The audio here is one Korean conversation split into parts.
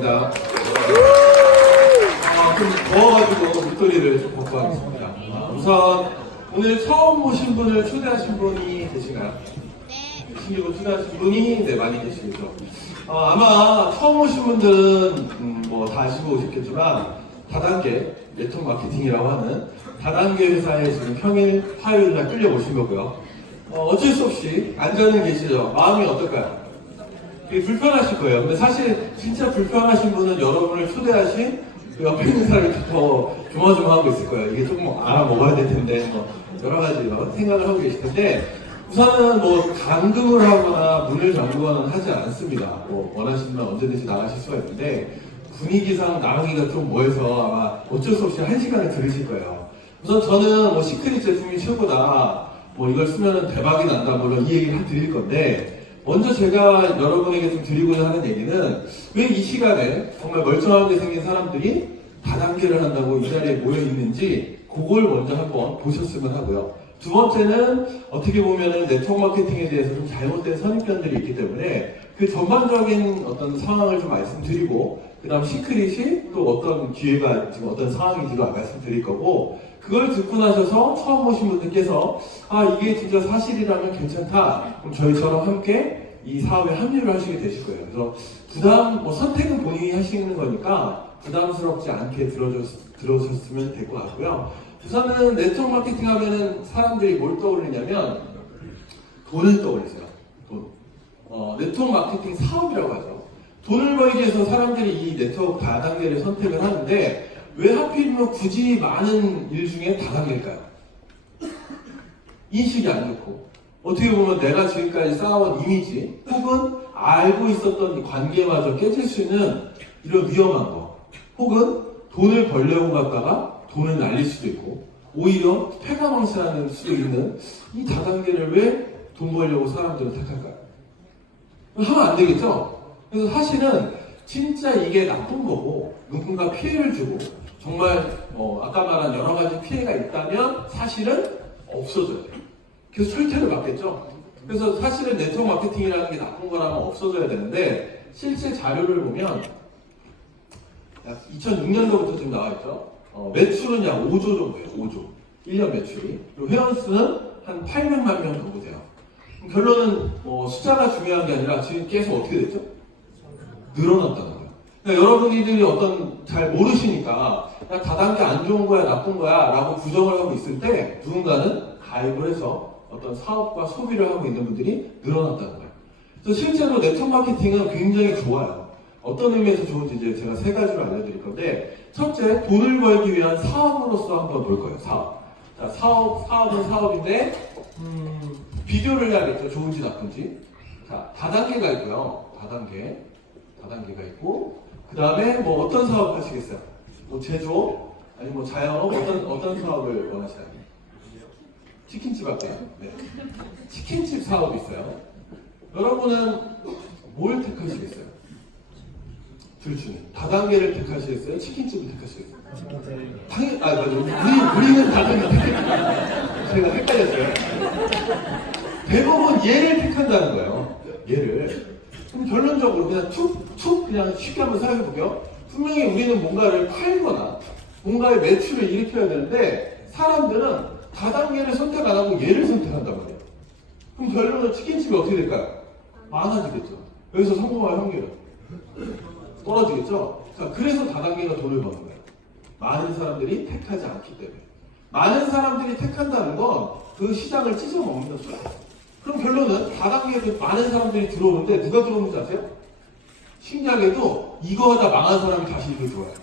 반갑습니다. 좀 더워가지고 목소리를 좀 갖고 가겠습니다. 우선 오늘 처음 오신 분을 초대하신 분이 계신가요? 네. 신규로 초대하신 분이 많이 계시겠죠. 아마 처음 오신 분들은 뭐 다 아시고 오셨겠지만 다단계 네트워크 마케팅이라고 하는 다단계 회사에 지금 평일 화요일날 끌려오신 거고요. 어쩔 수 없이 앉아는 계시죠. 마음이 어떨까요? 되게 불편하실 거예요. 근데 사실 진짜 불편하신 분은 여러분을 초대하신 그 옆에 있는 사람이 더 조마조마하고 있을 거예요. 이게 조금 알아먹어야 될 텐데 뭐 여러 가지 생각을 하고 계실 텐데 우선은 뭐 감금을 하거나 문을 잠그거나 하지 않습니다. 뭐 원하시면 언제든지 나가실 수가 있는데 분위기상 나가기가 좀 뭐해서 아마 어쩔 수 없이 1시간을 들으실 거예요. 우선 저는 뭐 시크릿 제품이 최고다, 뭐 이걸 쓰면 대박이 난다, 물론 이 얘기를 드릴 건데 먼저 제가 여러분에게 좀 드리고자 하는 얘기는 왜 이 시간에 정말 멀쩡하게 생긴 사람들이 다단계를 한다고 이 자리에 모여 있는지 그걸 먼저 한번 보셨으면 하고요. 두 번째는 어떻게 보면은 네트워크 마케팅에 대해서 좀 잘못된 선입견들이 있기 때문에 그 전반적인 어떤 상황을 좀 말씀드리고 그 다음 시크릿이 또 어떤 기회가 지금 어떤 상황인지도 말씀드릴 거고 그걸 듣고 나셔서 처음 오신 분들께서 이게 진짜 사실이라면 괜찮다 그럼 저희처럼 함께 이 사업에 합류를 하시게 되실 거예요. 그래서 선택은 본인이 하시는 거니까 부담스럽지 않게 들어주셨으면 될 것 같고요. 우선은 네트워크 마케팅 하면은 사람들이 뭘 떠올리냐면 돈을 떠올리세요. 돈. 네트워크 마케팅 사업이라고 하죠. 돈을 벌기 위해서 사람들이 이 네트워크 다단계를 선택을 하는데 왜 하필이면 굳이 많은 일 중에 다단계일까요? 인식이 안 좋고 어떻게 보면 내가 지금까지 쌓아온 이미지 혹은 알고 있었던 이 관계마저 깨질 수 있는 이런 위험한 거 혹은 돈을 벌려고 갔다가 돈을 날릴 수도 있고 오히려 패가망신하는 수도 있는 이 다단계를 왜 돈 벌려고 사람들은 택할까요? 하면 안 되겠죠? 그래서 사실은 진짜 이게 나쁜 거고 누군가 피해를 주고 정말 아까 말한 여러 가지 피해가 있다면 사실은 없어져야 돼요. 그래서 철퇴를 받겠죠. 그래서 사실은 네트워크 마케팅이라는 게 나쁜 거라면 없어져야 되는데 실제 자료를 보면 약 2006년도부터 지금 나와있죠. 매출은 약 5조 정도예요. 5조. 1년 매출이. 그리고 회원수는 한 800만 명 정도 돼요. 결론은 숫자가 중요한 게 아니라 지금 계속 어떻게 됐죠? 늘어났다는 거예요. 그러니까 여러분들이 잘 모르시니까 야, 다단계 안 좋은 거야 나쁜 거야 라고 부정을 하고 있을 때 누군가는 가입을 해서 어떤 사업과 소비를 하고 있는 분들이 늘어났다는 거예요. 그래서 실제로 네트워크 마케팅은 굉장히 좋아요. 어떤 의미에서 좋은지 이제 제가 3가지로 알려드릴 건데 첫째, 돈을 벌기 위한 사업으로서 한번 볼 거예요. 사업. 자, 사업은 사업인데 비교를 해야겠죠. 좋은지 나쁜지. 자, 다단계가 있고요. 다단계가 있고 그 다음에 어떤 사업 하시겠어요? 제조업? 아니 자영업? 어떤 사업을 원하시나요? 치킨집 할까요? 네. 치킨집 사업이 있어요. 여러분은 뭘 택하시겠어요? 둘 중에 다단계를 택하시겠어요? 치킨집을 택하시겠어요? 당연히 우리는 다단계 제가 헷갈렸어요. 대부분 얘를 택한다는 거예요. 얘를. 그럼 결론적으로 그냥 툭 그냥 쉽게 한번 생각해볼게요. 분명히 우리는 뭔가를 팔거나 뭔가의 매출을 일으켜야 되는데 사람들은 다단계를 선택 안 하고 얘를 선택한단 말이에요. 그럼 결론은 치킨집이 어떻게 될까요? 많아지겠죠. 여기서 성공할 확률은 떨어지겠죠. 자, 그래서 다단계가 돈을 버는 거예요. 많은 사람들이 택하지 않기 때문에. 많은 사람들이 택한다는 건 그 시장을 찢어먹는 거예요. 그럼 결론은 다단계에 많은 사람들이 들어오는데 누가 들어오는지 아세요? 신기하게도 이거 하다 망한 사람이 다시 이걸 좋아해요.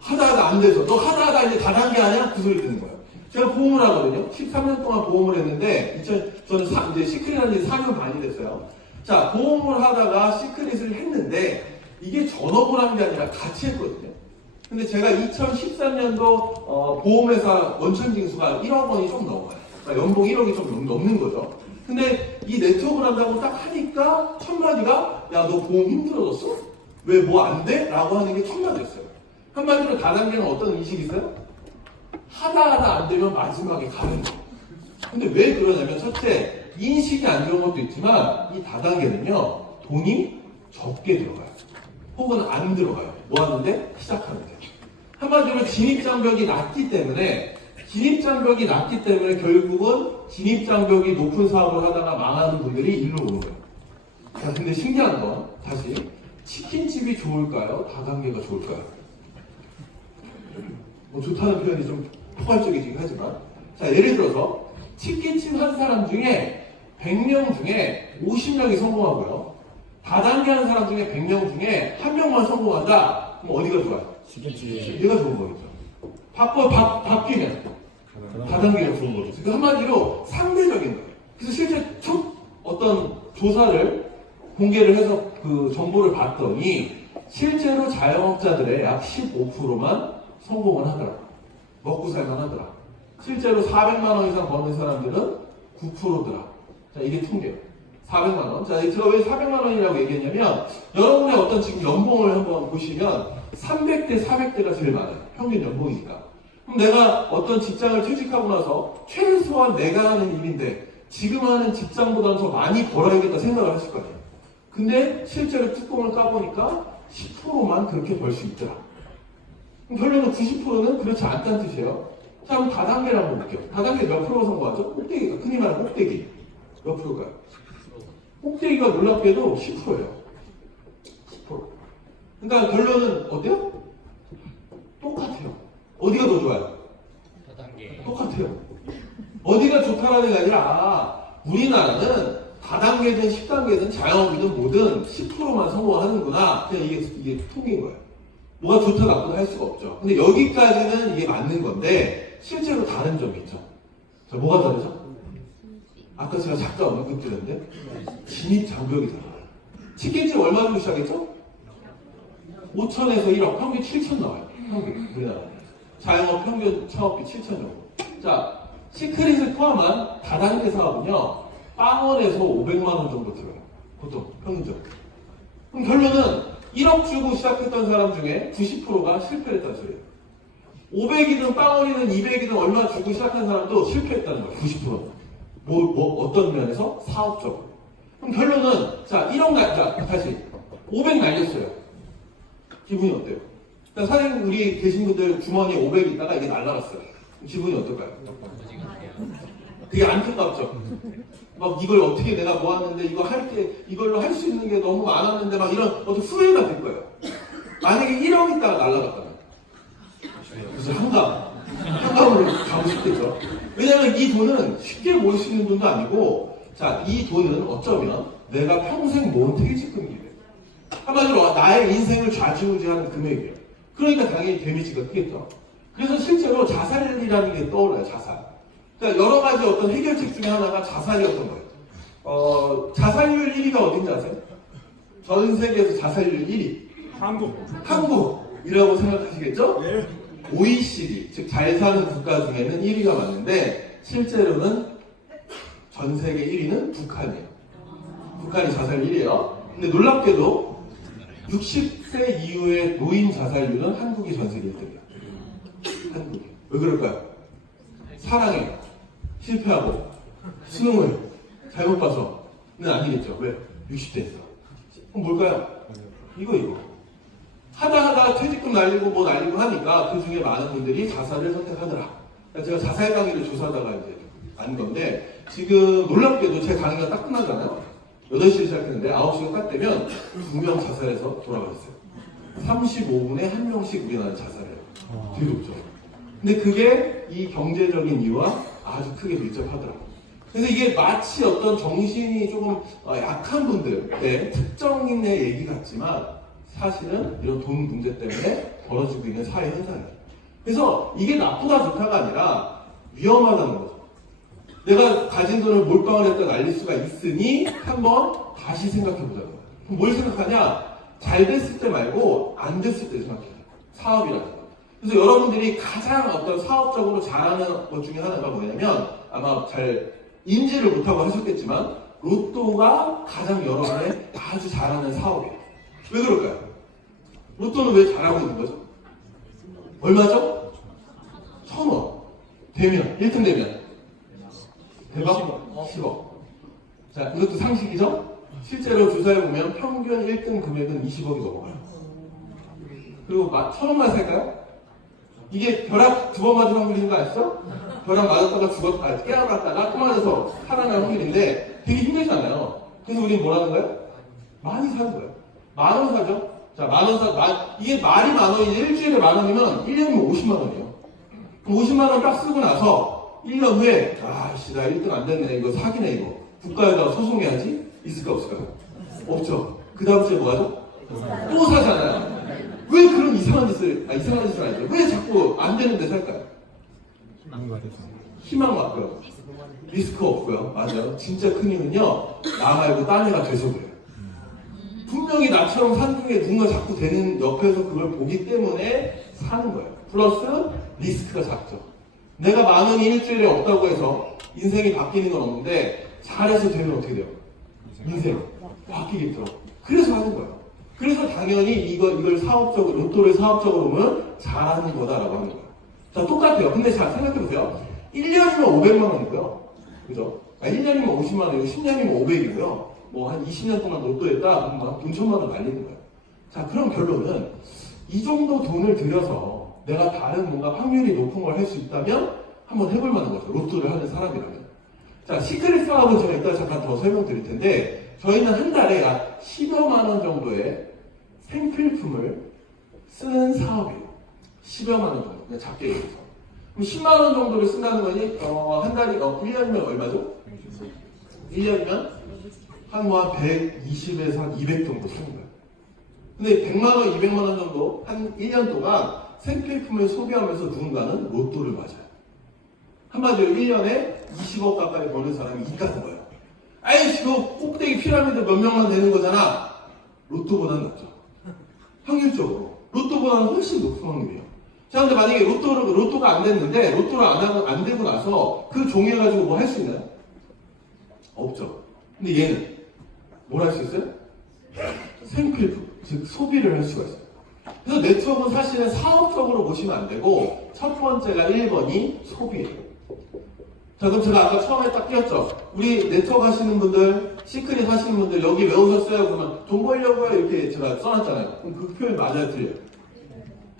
하다 안 돼서 너 하다 이제 다단계 아니야? 그 소리 듣는 거예요. 제가 보험을 하거든요. 13년 동안 보험을 했는데 저는 이제 시크릿 한 지 4년 반이 됐어요. 자, 보험을 하다가 시크릿을 했는데 이게 전업을 한 게 아니라 같이 했거든요. 근데 제가 2013년도 보험회사 원천징수가 1억 원이 좀 넘어요. 그러니까 연봉 1억이 좀 넘는 거죠. 근데 이 네트워크를 한다고 딱 하니까 첫 마디가 야, 너 보험 힘들어졌어? 왜 뭐 안 돼? 라고 하는 게 첫 마디였어요. 한마디로 다단계는 어떤 인식이 있어요? 하다 안 되면 마지막에 가는 거예요. 근데 왜 그러냐면 첫째, 인식이 안 좋은 것도 있지만 이 다단계는요 돈이 적게 들어가요. 혹은 안 들어가요. 뭐 하는데? 시작하는데. 한마디로 진입장벽이 낮기 때문에 결국은 진입장벽이 높은 사업을 하다가 망하는 분들이 일로 오는 거예요. 자, 근데 신기한 건 다시 치킨집이 좋을까요? 다단계가 좋을까요? 뭐 좋다는 표현이 좀 포괄적이긴 하지만, 자, 예를 들어서 치킨집 한 사람 중에 100명 중에 50명이 성공하고요. 다단계 하는 사람 중에 100명 중에 1명만 성공한다. 그럼 어디가 좋아요? 치킨집. 얘가 좋은 거겠죠. 바뀌면 다단계가 좋은 거죠. 그 한마디로 상대적인 거예요. 그래서 실제 첫 어떤 조사를 공개를 해서 그 정보를 봤더니 실제로 자영업자들의 약 15%만 성공을 하더라. 먹고 살만 하더라. 실제로 400만 원 이상 버는 사람들은 9%더라. 자, 이게 통계예요. 400만 원. 자, 제가 왜 400만 원이라고 얘기했냐면 여러분의 어떤 지금 연봉을 한번 보시면 300대, 400대가 제일 많아요. 평균 연봉이니까. 그럼 내가 어떤 직장을 퇴직하고 나서 최소한 내가 하는 일인데 지금 하는 직장보다는 더 많이 벌어야겠다 생각을 하실 거 아니에요. 근데 실제로 뚜껑을 까보니까 10%만 그렇게 벌 수 있더라. 그럼 결론은 90%는 그렇지 않다는 뜻이에요. 자, 그럼 다단계를 한번 볼게요. 다단계 몇 프로가 성공하죠? 꼭대기가, 흔히 말하는 꼭대기. 몇 프로가요? 꼭대기가 놀랍게도 10%예요. 10%. 그러니까 결론은 어때요? 똑같아요. 어디가 더 좋아요? 다단계. 똑같아요. 어디가 좋다라는 게 아니라 우리나라는 다단계든 10단계든 자영업이든 뭐든 10%만 성공하는구나. 그냥 이게 통계인 거예요. 뭐가 좋다 나쁘다 할 수가 없죠. 근데 여기까지는 이게 맞는 건데 실제로 다른 점이 있죠. 자, 뭐가 다르죠? 아까 제가 잠깐 언급드렸는데 진입 장벽이 달라요. 치킨집 얼마 주고 시작했죠? 5천에서 1억, 평균 7천 나와요. 평균 우리나라. 자영업 평균 창업비 7천 정도. 자, 시크릿을 포함한 다단계 사업은요, 빵원에서 500만 원 정도 들어요. 보통 평균적으로. 그럼 결론은 1억 주고 시작했던 사람 중에 90%가 실패를 했다는 소리예요. 500이든 빵원이든 200이든 얼마 주고 시작한 사람도 실패했다는 거예요. 90%. 어떤 면에서? 사업적으로. 그럼 결론은, 자, 1억 다시. 500 날렸어요. 기분이 어때요? 그러니까 사장님, 우리 계신 분들 주머니에 500 있다가 이게 날라갔어요. 기분이 어떨까요? 되게 안타깝죠? 막 이걸 어떻게 내가 모았는데 이걸로 할 수 있는 게 너무 많았는데 막 이런 어떤 후회가 될 거예요. 만약에 1억 있다가 날라갔다면. 그래서 한감으로 가고 싶겠죠. 왜냐하면 이 돈은 쉽게 모을 수 있는 돈도 아니고, 자, 이 돈은 어쩌면 내가 평생 모은 퇴직금이에요. 한마디로 나의 인생을 좌지우지하는 금액이에요. 그러니까 당연히 데미지가 크겠죠. 그래서 실제로 자살이라는 게 떠올라요. 자살. 그러니까 여러 가지 어떤 해결책 중에 하나가 자살이었던 거예요. 자살률 1위가 어딘지 아세요? 전 세계에서 자살률 1위. 한국이라고 생각하시겠죠? 네. OECD, 즉 잘 사는 국가 중에는 1위가 맞는데 실제로는 전 세계 1위는 북한이에요. 북한이 자살 1위예요. 근데 놀랍게도 60세 이후의 노인 자살률은 한국이 전 세계 1등이에요. 한국이. 왜 그럴까요? 사랑해. 실패하고 수능을 잘못 봐서는 아니겠죠. 왜? 60대에서. 그럼 뭘까요? 이거. 하다 퇴직금 날리고 뭐 날리고 하니까 그 중에 많은 분들이 자살을 선택하더라. 제가 자살 강의를 조사하다가 이제 안 건데 지금 놀랍게도 제 강의가 딱 끝나잖아요. 8시에 시작했는데 9시가 딱 되면 2명 자살해서 돌아가셨어요. 35분에 1명씩 우리나라 자살해요. 되게 높죠. 근데 그게 이 경제적인 이유와 아주 크게 밀접하더라고요. 그래서 이게 마치 어떤 정신이 조금 약한 분들의 특정인의 얘기 같지만 사실은 이런 돈 문제 때문에 벌어지고 있는 사회 현상이에요. 그래서 이게 나쁘다 좋다가 아니라 위험하다는 거죠. 내가 가진 돈을 몰빵을 했다 날릴 수가 있으니 한번 다시 생각해보자는 거예요. 그럼 뭘 생각하냐? 잘 됐을 때 말고 안 됐을 때 생각해요. 사업이라는 거. 그래서 여러분들이 가장 어떤 사업적으로 잘하는 것 중에 하나가 뭐냐면 아마 잘 인지를 못하고 하셨겠지만 로또가 가장 여러분의 아주 잘하는 사업이에요. 왜 그럴까요? 로또는 왜 잘하고 있는 거죠? 얼마죠? 1,000원. 되면, 1등 되면. 대박? 10억. 자, 이것도 상식이죠? 실제로 조사해보면 평균 1등 금액은 20억이 넘어가요. 그리고 1,000원만 살까요? 이게 벼락 2번 맞을 확률인 거 아시죠? 벼락 맞았다가 깨어났다가 또 맞아서 살아날 확률인데 되게 힘들잖아요. 그래서 우리는 뭐라는 거예요? 많이 사는 거예요. 10,000원 사죠? 자, 10,000원 이게 말이 10,000원이지 일주일에 10,000원이면 1년이면 50만 원이에요. 그럼 50만 원 딱 쓰고 나서 1년 후에 아씨 나 1등 안 됐네 이거 사기네 이거 국가에다 소송해야지 있을까 없을까요? 없죠. 그 다음 주에 뭐 하죠? 또 사잖아요. 왜 그런 이상한 짓을 아니죠? 왜 자꾸 안 되는데 살까요? 희망 맞고요. 리스크 없고요. 맞아요. 진짜 큰 이유는요. 나 말고 딴 애가 돼서 그래요. 분명히 나처럼 산 중에 누군가 자꾸 되는 옆에서 그걸 보기 때문에 사는 거예요. 플러스 리스크가 작죠. 내가 10,000원이 일주일에 없다고 해서 인생이 바뀌는 건 없는데 잘해서 되면 어떻게 돼요? 인생 바뀌겠죠. 그래서 하는 거예요. 그래서 당연히 이걸 사업적으로, 로또를 사업적으로 보면 잘하는 거다라고 하는 거예요. 자, 똑같아요. 근데 잘 생각해보세요. 1년이면 500만 원이고요. 그죠? 1년이면 50만 원이고, 10년이면 500이고요. 뭐, 한 20년 동안 로또 했다? 그럼 막 돈 1,000만 원 날리는 거예요. 자, 그럼 결론은, 이 정도 돈을 들여서 내가 다른 뭔가 확률이 높은 걸 할 수 있다면, 한번 해볼 만한 거죠. 로또를 하는 사람이라면. 자, 시크릿 사업은 제가 이따 잠깐 더 설명드릴 텐데, 저희는 한 달에 약 10여만 원 정도의 생필품을 쓰는 사업이에요. 10여만 원 정도. 그냥 작게 얘기해서. 그럼 10만 원 정도를 쓴다는 거니, 한 달이, 1년이면 얼마죠? 1년이면 한 120에서 한 200 정도 쓰는 거예요. 근데 100만 원, 200만 원 정도 한 1년 동안 생필품을 소비하면서 누군가는 로또를 맞아요. 한마디로 1년에 20억 가까이 버는 사람이 있다는 거예요. 아이씨, 그 꼭대기 피라미드 몇 명만 되는 거잖아. 로또보다는 낫죠. 확률적으로. 로또보다는 훨씬 높은 확률이에요. 자, 근데 만약에 로또가 안 됐는데, 로또를 안 되고 나서 그 종이해가지고 뭐 할 수 있나요? 없죠. 근데 얘는 뭘 할 수 있어요? 생필품, 즉 소비를 할 수가 있어요. 그래서 네트워크는 사실은 사업적으로 보시면 안 되고, 첫 번째가 1번이 소비예요. 자, 그럼 제가 아까 처음에 딱 띄웠죠. 우리 네트워크 하시는 분들, 시크릿 하시는 분들 여기 왜 오셨어요? 그러면 돈 벌려고요 이렇게 제가 써놨잖아요. 그럼 그 표현 맞아요, 틀려요?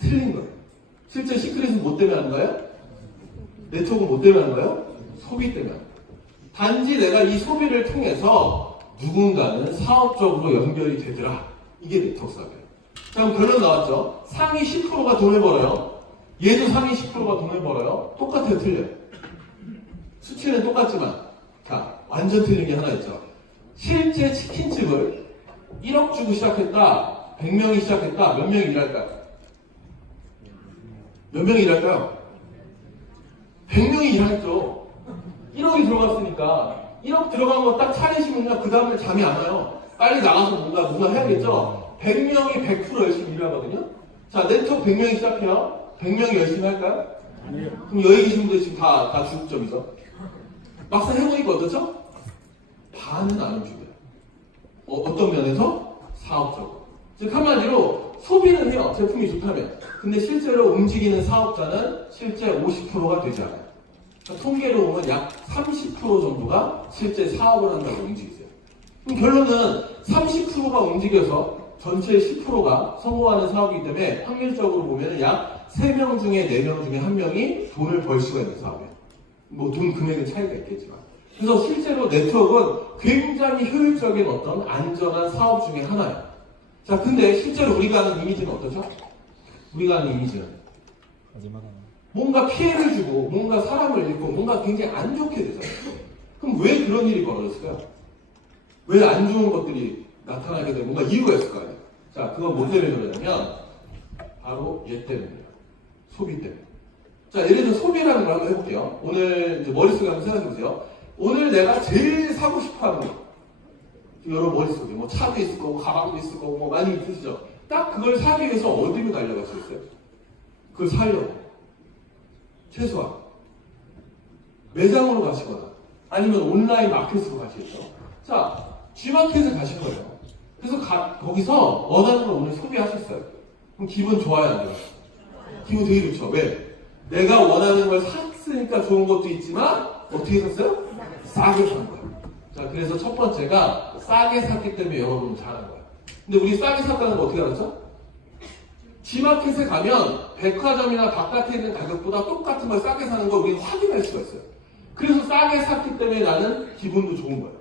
틀린 거예요. 실제 시크릿은 뭐 때문에 하는 거예요? 네트워크는 뭐 때문에 하는 거예요? 소비 때문에 하는 거예요. 단지 내가 이 소비를 통해서 누군가는 사업적으로 연결이 되더라. 이게 네트워크 사업이에요. 자, 그럼 결론 나왔죠. 상위 10%가 돈을 벌어요. 얘도 상위 10%가 돈을 벌어요. 똑같아요, 틀려요? 수치는 똑같지만, 자, 완전 틀린 게 하나 있죠. 실제 치킨집을 1억 주고 시작했다, 100명이 시작했다, 몇 명이 일할까요? 몇 명이 일할까요? 100명이 일하겠죠. 1억이 들어갔으니까, 1억 들어간 거 딱 차리시면요, 그 다음에 잠이 안 와요. 빨리 나가서 뭔가 해야겠죠? 100명이 100% 열심히 일하거든요? 자, 네트워크 100명이 시작해요. 100명이 열심히 할까요? 아니요. 그럼 여기 계신 분들 지금 다 주급점이죠? 막상 해보니까 어떻죠? 반은 안 움직여요. 어떤 면에서? 사업적으로. 즉 한마디로 소비는 해요. 제품이 좋다면. 근데 실제로 움직이는 사업자는 실제 50%가 되지 않아요. 그러니까 통계로 보면 약 30% 정도가 실제 사업을 한다고 움직이세요. 그럼 결론은 30%가 움직여서 전체의 10%가 성공하는 사업이기 때문에 확률적으로 보면 약 3명 중에 4명 중에 1명이 돈을 벌 수가 있는 사업이에요. 뭐 돈 금액은 차이가 있겠지만. 그래서 실제로 네트워크는 굉장히 효율적인 어떤 안전한 사업 중에 하나예요. 자, 근데 실제로 우리가 하는 이미지는 어떠죠? 우리가 하는 이미지는 뭔가 피해를 주고 뭔가 사람을 잃고 뭔가 굉장히 안 좋게 되잖아요. 그럼 왜 그런 일이 벌어졌을까요? 왜 안 좋은 것들이 나타나게 되고 뭔가 이유가 있을 거 아니에요. 자, 그건 뭐 때문에 그러냐면 바로 얘 때문이에요. 소비 때문에. 자, 예를 들어 소비라는 걸 한번 해볼게요. 오늘 이제 머릿속에 한번 생각해보세요. 오늘 내가 제일 사고 싶어 하는 거. 여러 머릿속에 뭐 차도 있을 거고 가방도 있을 거고 뭐 많이 있으시죠. 딱 그걸 사기 위해서 어디로 달려갈 수 있어요? 그걸 사려고. 최소한 매장으로 가시거나 아니면 온라인 마켓으로 가시겠죠. 자, G마켓에 가신 거예요. 그래서 거기서 원하는 걸 오늘 소비하셨어요. 그럼 기분 좋아요, 안 좋아요? 기분 되게 좋죠. 왜? 내가 원하는 걸 샀으니까 좋은 것도 있지만 어떻게 샀어요? 싸게 산 거예요. 자, 그래서 첫 번째가 싸게 샀기 때문에 영업을 잘한 거예요. 근데 우리 싸게 샀다는 거 어떻게 알았죠? G마켓에 가면 백화점이나 바깥에 있는 가격보다 똑같은 걸 싸게 사는 걸 우리는 확인할 수가 있어요. 그래서 싸게 샀기 때문에 나는 기분도 좋은 거예요.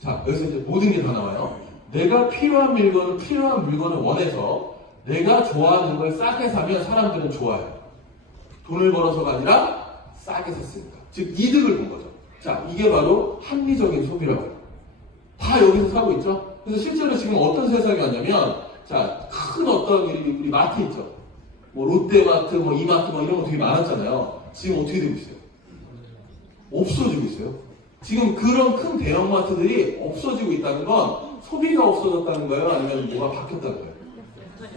자, 여기서 이제 모든 게 다 나와요. 내가 필요한 물건을 원해서 내가 좋아하는 걸 싸게 사면 사람들은 좋아해요. 돈을 벌어서가 아니라 싸게 샀으니까. 즉, 이득을 본 거죠. 자, 이게 바로 합리적인 소비라고 해요. 다 여기서 사고 있죠? 그래서 실제로 지금 어떤 세상이 왔냐면, 자, 큰 어떤 우리 마트 있죠? 뭐, 롯데마트, 뭐, 이마트, 뭐, 이런 거 되게 많았잖아요. 지금 어떻게 되고 있어요? 없어지고 있어요. 지금 그런 큰 대형마트들이 없어지고 있다는 건 소비가 없어졌다는 거예요? 아니면 뭐가 바뀌었다는 거예요?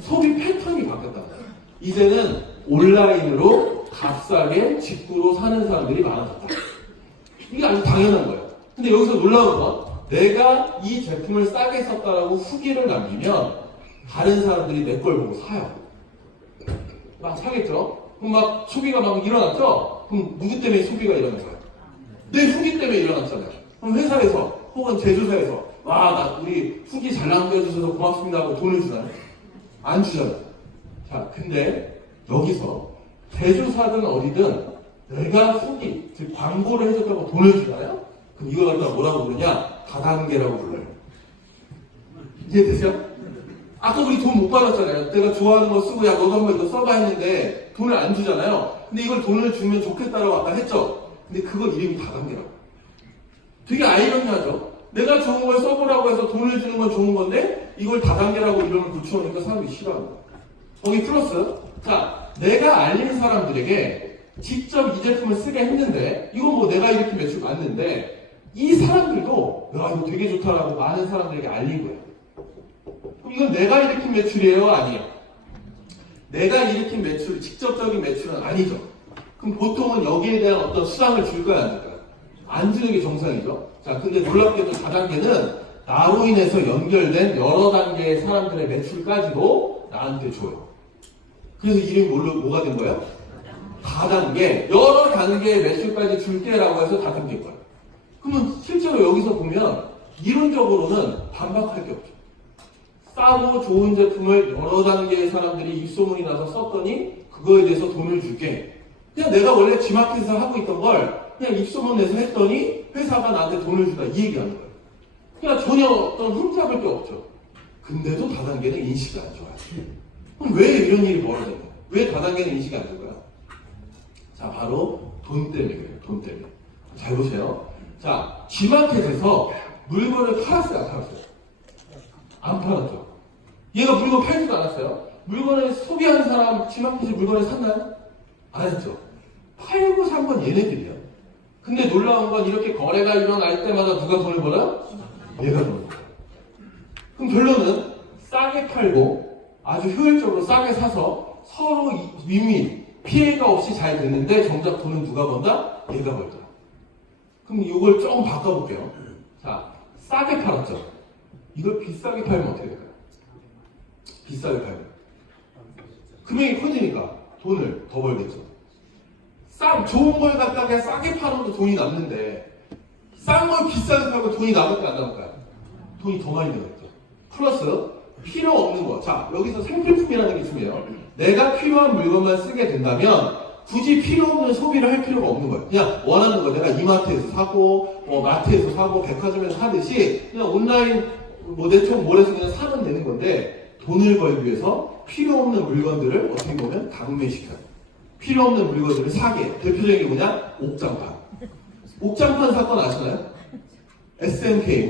소비 패턴이 바뀌었다는 거예요. 이제는 온라인으로 값싸게 직구로 사는 사람들이 많아졌다. 이게 아주 당연한 거예요. 근데 여기서 놀라운 건 내가 이 제품을 싸게 샀다라고 후기를 남기면 다른 사람들이 내 걸 보고 사요. 막 사겠죠? 그럼 막 소비가 막 일어났죠? 그럼 누구 때문에 소비가 일어난 거예요? 내 후기 때문에 일어났잖아요. 그럼 회사에서 혹은 제조사에서 와, 나 우리 후기 잘 남겨주셔서 고맙습니다 하고 돈을 주나요? 안 주잖아요. 자, 근데 여기서 제조사든 어디든 내가 후기, 즉 광고를 해줬다고 돈을 주나요? 그럼 이걸 갖다가 뭐라고 부르냐? 다단계라고 불러요. 이해되세요? 아까 우리 돈 못 받았잖아요. 내가 좋아하는 거 쓰고 야 너도 한번 이거 써봐 했는데 돈을 안 주잖아요. 근데 이걸 돈을 주면 좋겠다라고 아까 했죠. 근데 그거 이름이 다단계라고. 되게 아이러니하죠. 내가 좋은 걸 써보라고 해서 돈을 주는 건 좋은 건데 이걸 다단계라고 이름을 붙여놓으니까 사람들이 싫어하는 거예요. 거기 플러스, 자, 내가 알린 사람들에게 직접 이 제품을 쓰게 했는데 이건 뭐 내가 이렇게 매출 맞는데 이 사람들도 야 이거 되게 좋다라고 많은 사람들에게 알린 거예요. 그럼 이건 내가 일으킨 매출이에요? 아니에요? 내가 일으킨 매출, 직접적인 매출은 아니죠. 그럼 보통은 여기에 대한 어떤 수당을 줄까요? 안 줄까요? 안 주는 게 정상이죠. 자, 근데 놀랍게도 다단계는 나로 인해서 연결된 여러 단계의 사람들의 매출까지도 나한테 줘요. 그래서 이름이 뭐가 된 거예요? 다단계, 여러 단계의 매출까지 줄게라고 해서 다단계인 거예요. 그러면 실제로 여기서 보면 이론적으로는 반박할 게 없죠. 싸고 좋은 제품을 여러 단계의 사람들이 입소문이 나서 썼더니 그거에 대해서 돈을 줄게. 그냥 내가 원래 G마켓에서 하고 있던 걸 그냥 입소문 내서 했더니 회사가 나한테 돈을 주다 이 얘기하는 거예요. 그냥 전혀 어떤 흠잡을 게 없죠. 근데도 다단계는 인식이 안 좋아요. 그럼 왜 이런 일이 벌어져요? 왜 다단계는 인식이 안 좋을까요? 자, 바로 돈 때문에 그래요. 돈 때문에. 잘 보세요. 자, G마켓에서 물건을 팔았어요? 안 팔았어요? 안 팔았죠. 얘가 물건 팔지도 않았어요. 물건을 소비한 사람 G마켓에서 물건을 샀나요? 안 했죠. 팔고 산 건 얘네들이야. 근데 놀라운 건 이렇게 거래가 일어날 때마다 누가 돈을 벌어요? 얘가 돈을 벌어요. 그럼 결론은 싸게 팔고 아주 효율적으로 싸게 사서 서로 윈윈, 피해가 없이 잘 됐는데 정작 돈은 누가 번다? 얘가 벌다. 그럼 이걸 조금 바꿔볼게요. 자, 싸게 팔았죠. 이걸 비싸게 팔면 어떻게 될까요? 비싸게 팔면 금액이 커지니까 돈을 더 벌겠죠. 좋은 걸 갖다가 그냥 싸게 팔아도 돈이 남는데 싼 걸 비싸게 팔고 돈이 남을까 안 남을까요? 돈이 더 많이 들어갔죠. 플러스 필요 없는 거. 자, 여기서 생필품이라는 게 있으면 내가 필요한 물건만 쓰게 된다면 굳이 필요 없는 소비를 할 필요가 없는 거예요. 그냥 원하는 거 내가 이마트에서 사고 마트에서 사고 백화점에서 사듯이 그냥 온라인 네트워크 몰에서 그냥 사면 되는 건데 돈을 벌기 위해서 필요 없는 물건들을 어떻게 보면 강매시켜요. 필요 없는 물건들을 사게. 대표적인 게 뭐냐? 옥장판. 옥장판 사건 아시나요? SMK,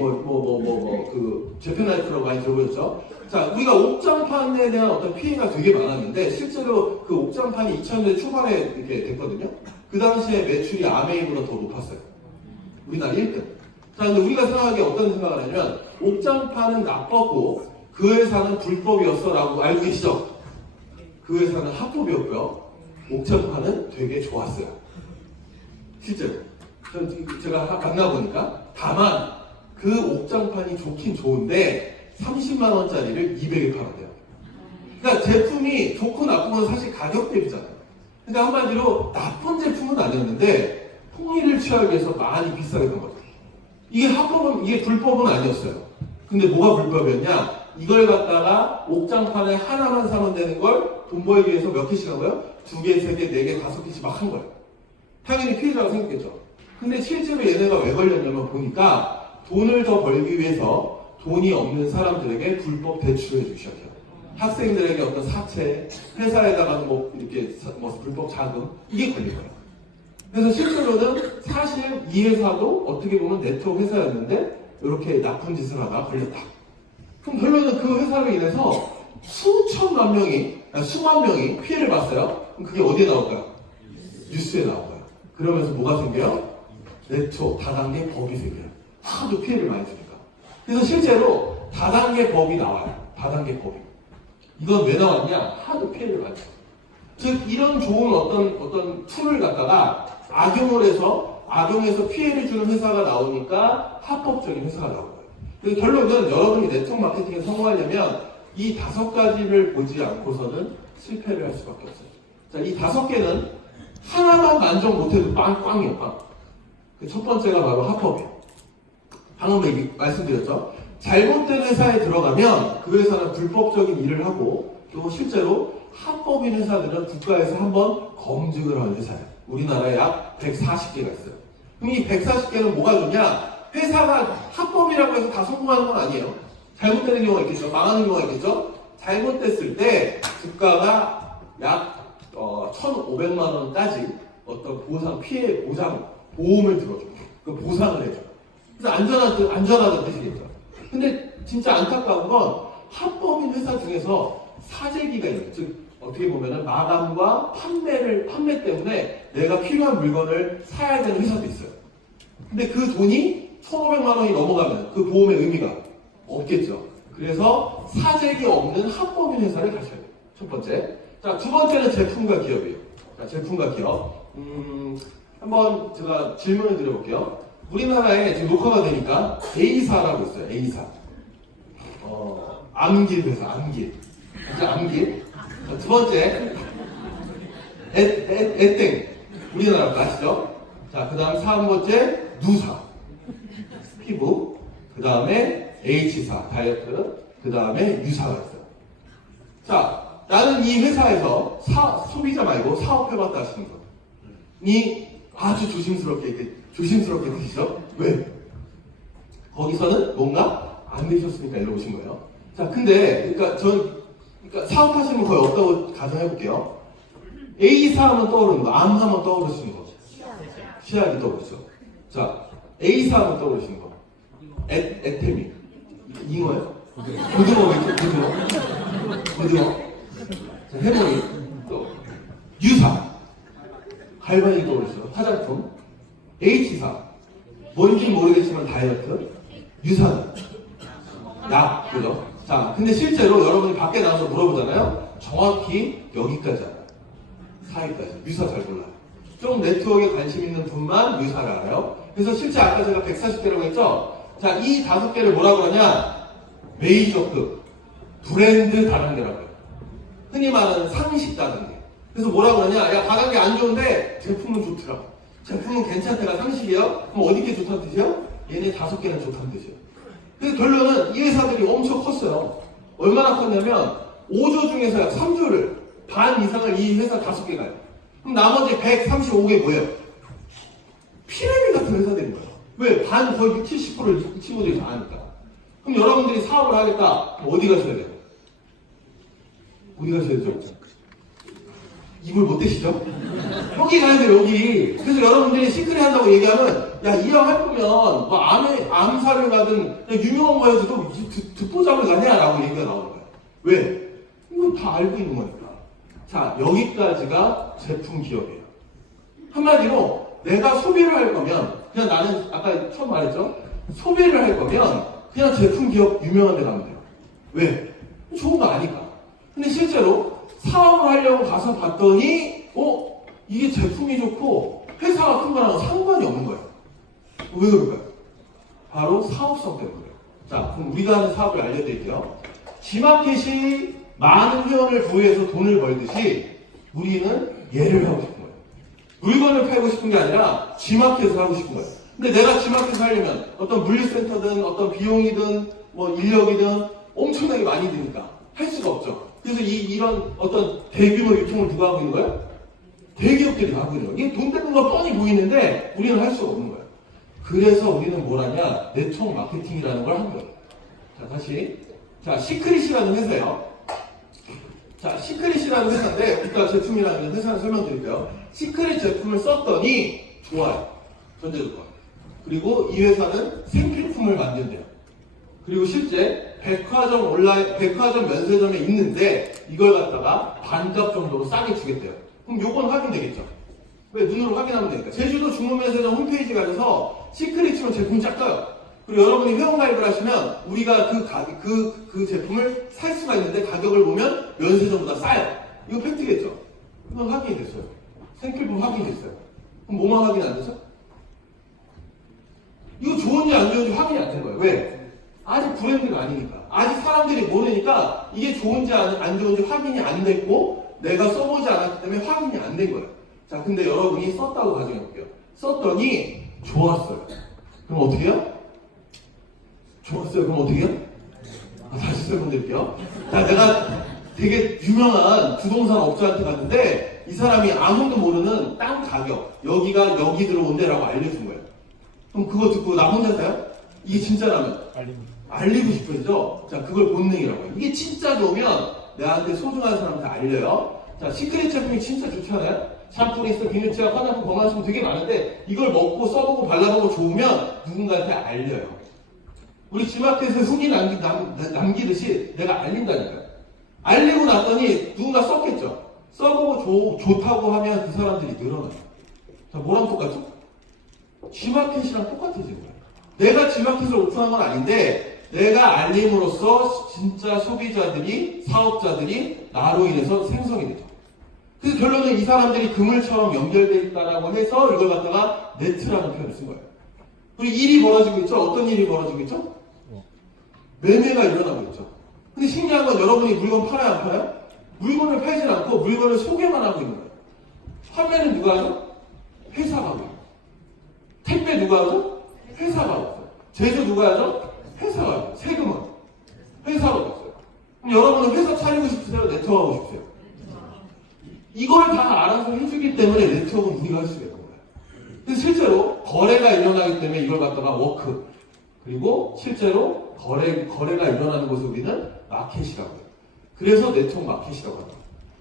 재팬라이트라고 많이 들어보셨죠? 자, 우리가 옥장판에 대한 어떤 피해가 되게 많았는데, 실제로 그 옥장판이 2000년대 초반에 이렇게 됐거든요? 그 당시에 매출이 아메이보다 더 높았어요. 우리나라 1등. 자, 근데 우리가 생각하기에 어떤 생각을 하냐면, 옥장판은 나빴고, 그 회사는 불법이었어 라고 알고 계시죠? 그 회사는 합법이었고요. 옥장판은 되게 좋았어요. 실제로. 제가 만나보니까. 다만, 그 옥장판이 좋긴 좋은데, 30만원짜리를 200에 팔았대요. 그러니까 제품이 좋고 나쁘면 사실 가격 대비잖아요. 그러니까 한마디로 나쁜 제품은 아니었는데, 폭리를 취하기 위해서 많이 비싸게 판 거죠. 이게 불법은 아니었어요. 근데 뭐가 불법이었냐? 이걸 갖다가 옥장판에 하나만 사면 되는 걸 돈 벌기 위해서 몇 개씩 한 거예요? 2개, 3개, 4개, 5개씩 막 한 거예요. 당연히 피해자가 생겼겠죠. 근데 실제로 얘네가 왜 걸렸냐면 보니까 돈을 더 벌기 위해서 돈이 없는 사람들에게 불법 대출을 해주기 시작해요. 학생들에게 어떤 사채, 회사에다가 뭐 이렇게 뭐 불법 자금, 이게 걸린 거예요. 그래서 실제로는 사실 이 회사도 어떻게 보면 네트워크 회사였는데 이렇게 나쁜 짓을 하다 걸렸다. 그럼 결론은 그 회사로 인해서 수천만 명이, 수만 명이 피해를 봤어요. 그럼 그게 어디에 나올까요? 뉴스에 나올까요? 그러면서 뭐가 생겨요? 네트워크 다단계 법이 생겨요. 하도 피해를 많이 주니까. 그래서 실제로 다단계 법이 나와요. 다단계 법이. 이건 왜 나왔냐? 하도 피해를 많이 줘요. 즉 이런 좋은 어떤 툴을 갖다가 악용해서 피해를 주는 회사가 나오니까 합법적인 회사가 나온 거예요. 그래서 결론은 여러분이 네트워크 마케팅에 성공하려면 이 5가지를 보지 않고서는 실패를 할 수밖에 없어요. 자, 이 5개는 하나만 만족 못해도 꽝이에요, 꽝. 그 첫 번째가 바로 합법이에요. 방금 말씀드렸죠? 잘못된 회사에 들어가면 그 회사는 불법적인 일을 하고 또 실제로 합법인 회사들은 국가에서 한번 검증을 하는 회사예요. 우리나라에 약 140개가 있어요. 그럼 이 140개는 뭐가 좋냐? 회사가 합법이라고 해서 다 성공하는 건 아니에요. 잘못되는 경우가 있겠죠. 망하는 경우가 있겠죠. 잘못됐을 때 국가가 약 1,500만 원까지 어떤 보상, 피해 보상, 보험을 들어줘요. 그 보상을 해줘요. 그래서 안전하다는 뜻이겠죠. 근데 진짜 안타까운 건 합법인 회사 중에서 사재기가 있는, 즉 어떻게 보면은 마감과 판매 때문에 내가 필요한 물건을 사야 되는 회사도 있어요. 근데 그 돈이 1,500만 원이 넘어가면 그 보험의 의미가 없겠죠. 그래서 사재기 없는 합법인 회사를 가셔야 돼요. 첫 번째. 자, 두 번째는 제품과 기업이에요. 자, 제품과 기업. 한번 제가 질문을 드려볼게요. 우리나라에 지금 녹화가 되니까 A사라고 있어요. A사. 암길 회사, 암길. 진짜 암길. 자, 두 번째, 애땡. 우리나라 거 아시죠? 자, 그 다음 3번째, 누사. 피부. 그 다음에 H사, 다이어트. 그 다음에 유사가 있어요. 자, 나는 이 회사에서 소비자 말고 사업해봤다 하시는 분. 이 아주 조심스럽게 드시죠? 왜? 거기서는 뭔가 안 되셨으니까 일로 오신 거예요. 자, 근데, 그러니까 사업하시는 분 거의 없다고 가정해볼게요. A사 하면 떠오르는 거, 암 하면 떠오르시는 거. 시약이 떠오르죠. 자, A사 하면 떠오르시는 거. 에테미. 잉어예요? 고등어겠죠? 고등어. 자, 해보니. 또, 유사. 갈바닉 떠오르죠. 화장품. H사. 뭔지 모르겠지만 다이어트. 유사는. 약. 그죠? 자, 근데 실제로 여러분이 밖에 나가서 물어보잖아요. 정확히 여기까지 알아요. 4위까지. 유사 잘 몰라요. 좀 네트워크에 관심 있는 분만 유사를 알아요. 그래서 실제 아까 제가 140개라고 했죠? 자, 이 5개를 뭐라고 하냐? 메이저급. 브랜드 다단계라고 해요. 흔히 말하는 상식 다단계. 그래서 뭐라고 하냐? 야, 다단계 안 좋은데 제품은 좋더라고. 제품은 괜찮다가 상식이에요? 그럼 어디 게 좋다는 뜻이에요? 얘네 5개는 좋다는 뜻이에요. 그래서 결론은 이 회사들이 엄청 컸어요. 얼마나 컸냐면 5조 중에서 약 3조를 반 이상을 이 회사 5개가 해요. 그럼 나머지 135개 뭐예요? 피라미 같은 회사들인 거예요. 왜? 반 거의 70%를 이 친구들이 다 하니까. 그럼 여러분들이 사업을 하겠다. 어디 가셔야 돼요? 어디 가셔야 되죠? 입을 못 대시죠? 여기 가야 돼요, 여기. 그래서 여러분들이 시크릿 한다고 얘기하면, 야, 이 형 할 거면, 뭐, 암사를 가든, 유명한 거에서도 듣보잡을 가냐? 라고 얘기가 나오는 거예요. 왜? 이건 다 알고 있는 거니까. 자, 여기까지가 제품 기업이에요. 한마디로, 내가 소비를 할 거면, 그냥 나는, 아까 처음 말했죠? 소비를 할 거면, 그냥 제품 기업 유명한 데 가면 돼요. 왜? 좋은 거 아니까. 근데 실제로, 사업을 하려고 가서 봤더니, 이게 제품이 좋고 회사가 큰 거랑 상관이 없는 거예요. 왜 그럴까요? 바로 사업성 때문이에요. 자, 그럼 우리가 하는 사업을 알려드릴게요. 지마켓이 많은 회원을 구해서 돈을 벌듯이 우리는 얘를 하고 싶은 거예요. 물건을 팔고 싶은 게 아니라 지마켓을 하고 싶은 거예요. 근데 내가 지마켓을 하려면 어떤 물류센터든 어떤 비용이든 뭐 인력이든 엄청나게 많이 드니까 할 수가 없죠. 그래서 이런 어떤 대규모 유통을 누가 하고 있는 거예요? 대기업들이 하고 있는 거예요. 이게 돈 되는 거 뻔히 보이는데 우리는 할 수가 없는 거예요. 그래서 우리는 뭘 하냐? 네트워크 마케팅이라는 걸 한 거예요. 자, 다시. 자, 시크릿이라는 회사예요. 자, 시크릿이라는 회사인데, 이따 제품이라는 회사를 설명드릴게요. 시크릿 제품을 썼더니 좋아요. 전제조건. 그리고 이 회사는 생필품을 만든대요. 그리고 실제 백화점 면세점에 있는데 이걸 갖다가 반값 정도로 싸게 주겠대요. 그럼 요건 확인되겠죠? 왜? 눈으로 확인하면 되니까. 제주도 중문면세점 홈페이지 가셔서 시크릿 치면 제품 쫙 떠요. 그리고 여러분이 회원가입을 하시면 우리가 그 제품을 살 수가 있는데 가격을 보면 면세점보다 싸요. 이거 팩트겠죠? 이건 확인이 됐어요. 생필품 확인이 됐어요. 그럼 뭐만 확인 안 되죠? 이거 좋은지 안 좋은지 확인이 안 된 거예요. 왜? 아직 브랜드가 아니니까. 아직 사람들이 모르니까 이게 좋은지 안 좋은지 확인이 안 됐고 내가 써보지 않았기 때문에 확인이 안 된 거예요. 자, 근데 여러분이 썼다고 가정해볼게요. 썼더니 좋았어요. 그럼 어떻게 해요? 좋았어요. 그럼 어떻게 해요? 다시 설명드릴게요. 자, 내가 되게 유명한 부동산 업자한테 갔는데 이 사람이 아무도 모르는 땅 가격, 여기가 여기 들어온 데라고 알려준 거예요. 그럼 그거 듣고 나 혼자 사요? 이게 진짜라면 알리고 싶어지죠? 자, 그걸 본능이라고 해요. 이게 진짜 좋으면 나한테 소중한 사람한테 알려요. 자, 시크릿 제품이 진짜 좋잖아요? 샴푸리스, 비누치약, 화장품, 건강식품 되게 많은데 이걸 먹고 써보고 발라보고 좋으면 누군가한테 알려요. 우리 지마켓에 후기 남기듯이 내가 알린다니까요. 알리고 났더니 누군가 썼겠죠? 써보고 좋다고 하면 그 사람들이 늘어나요. 자, 뭐랑 똑같죠? 지마켓이랑 똑같아진 거예요. 내가 지마켓을 오픈한 건 아닌데 내가 알림으로써 진짜 소비자들이, 사업자들이 나로 인해서 생성이 되죠. 그래서 결론은 이 사람들이 그물처럼 연결되어 있다라고 해서 이걸 갖다가 네트라는 표현을 쓴 거예요. 그리고 일이 벌어지고 있죠? 어떤 일이 벌어지고 있죠? 매매가 일어나고 있죠. 근데 신기한 건 여러분이 물건 팔아요, 안 팔아요? 물건을 팔진 않고 물건을 소개만 하고 있는 거예요. 판매는 누가 하죠? 회사가 하고 있어요. 택배 누가 하죠? 회사가 하고 있어요. 제조 누가 하죠? 회사가 하고 있어요. 세금은 회사가 하고 있어요. 그럼 여러분은 회사 차리고 싶으세요? 네트워크 하고 싶으세요? 이걸 다 알아서 해주기 때문에 네트워크는 우리가 할 수가 있는 거예요. 근데 실제로 거래가 일어나기 때문에 이걸 갖다가 워크, 그리고 실제로 거래가 일어나는 곳을 우리는 마켓이라고 해요. 그래서 네트워크 마켓이라고 합니다.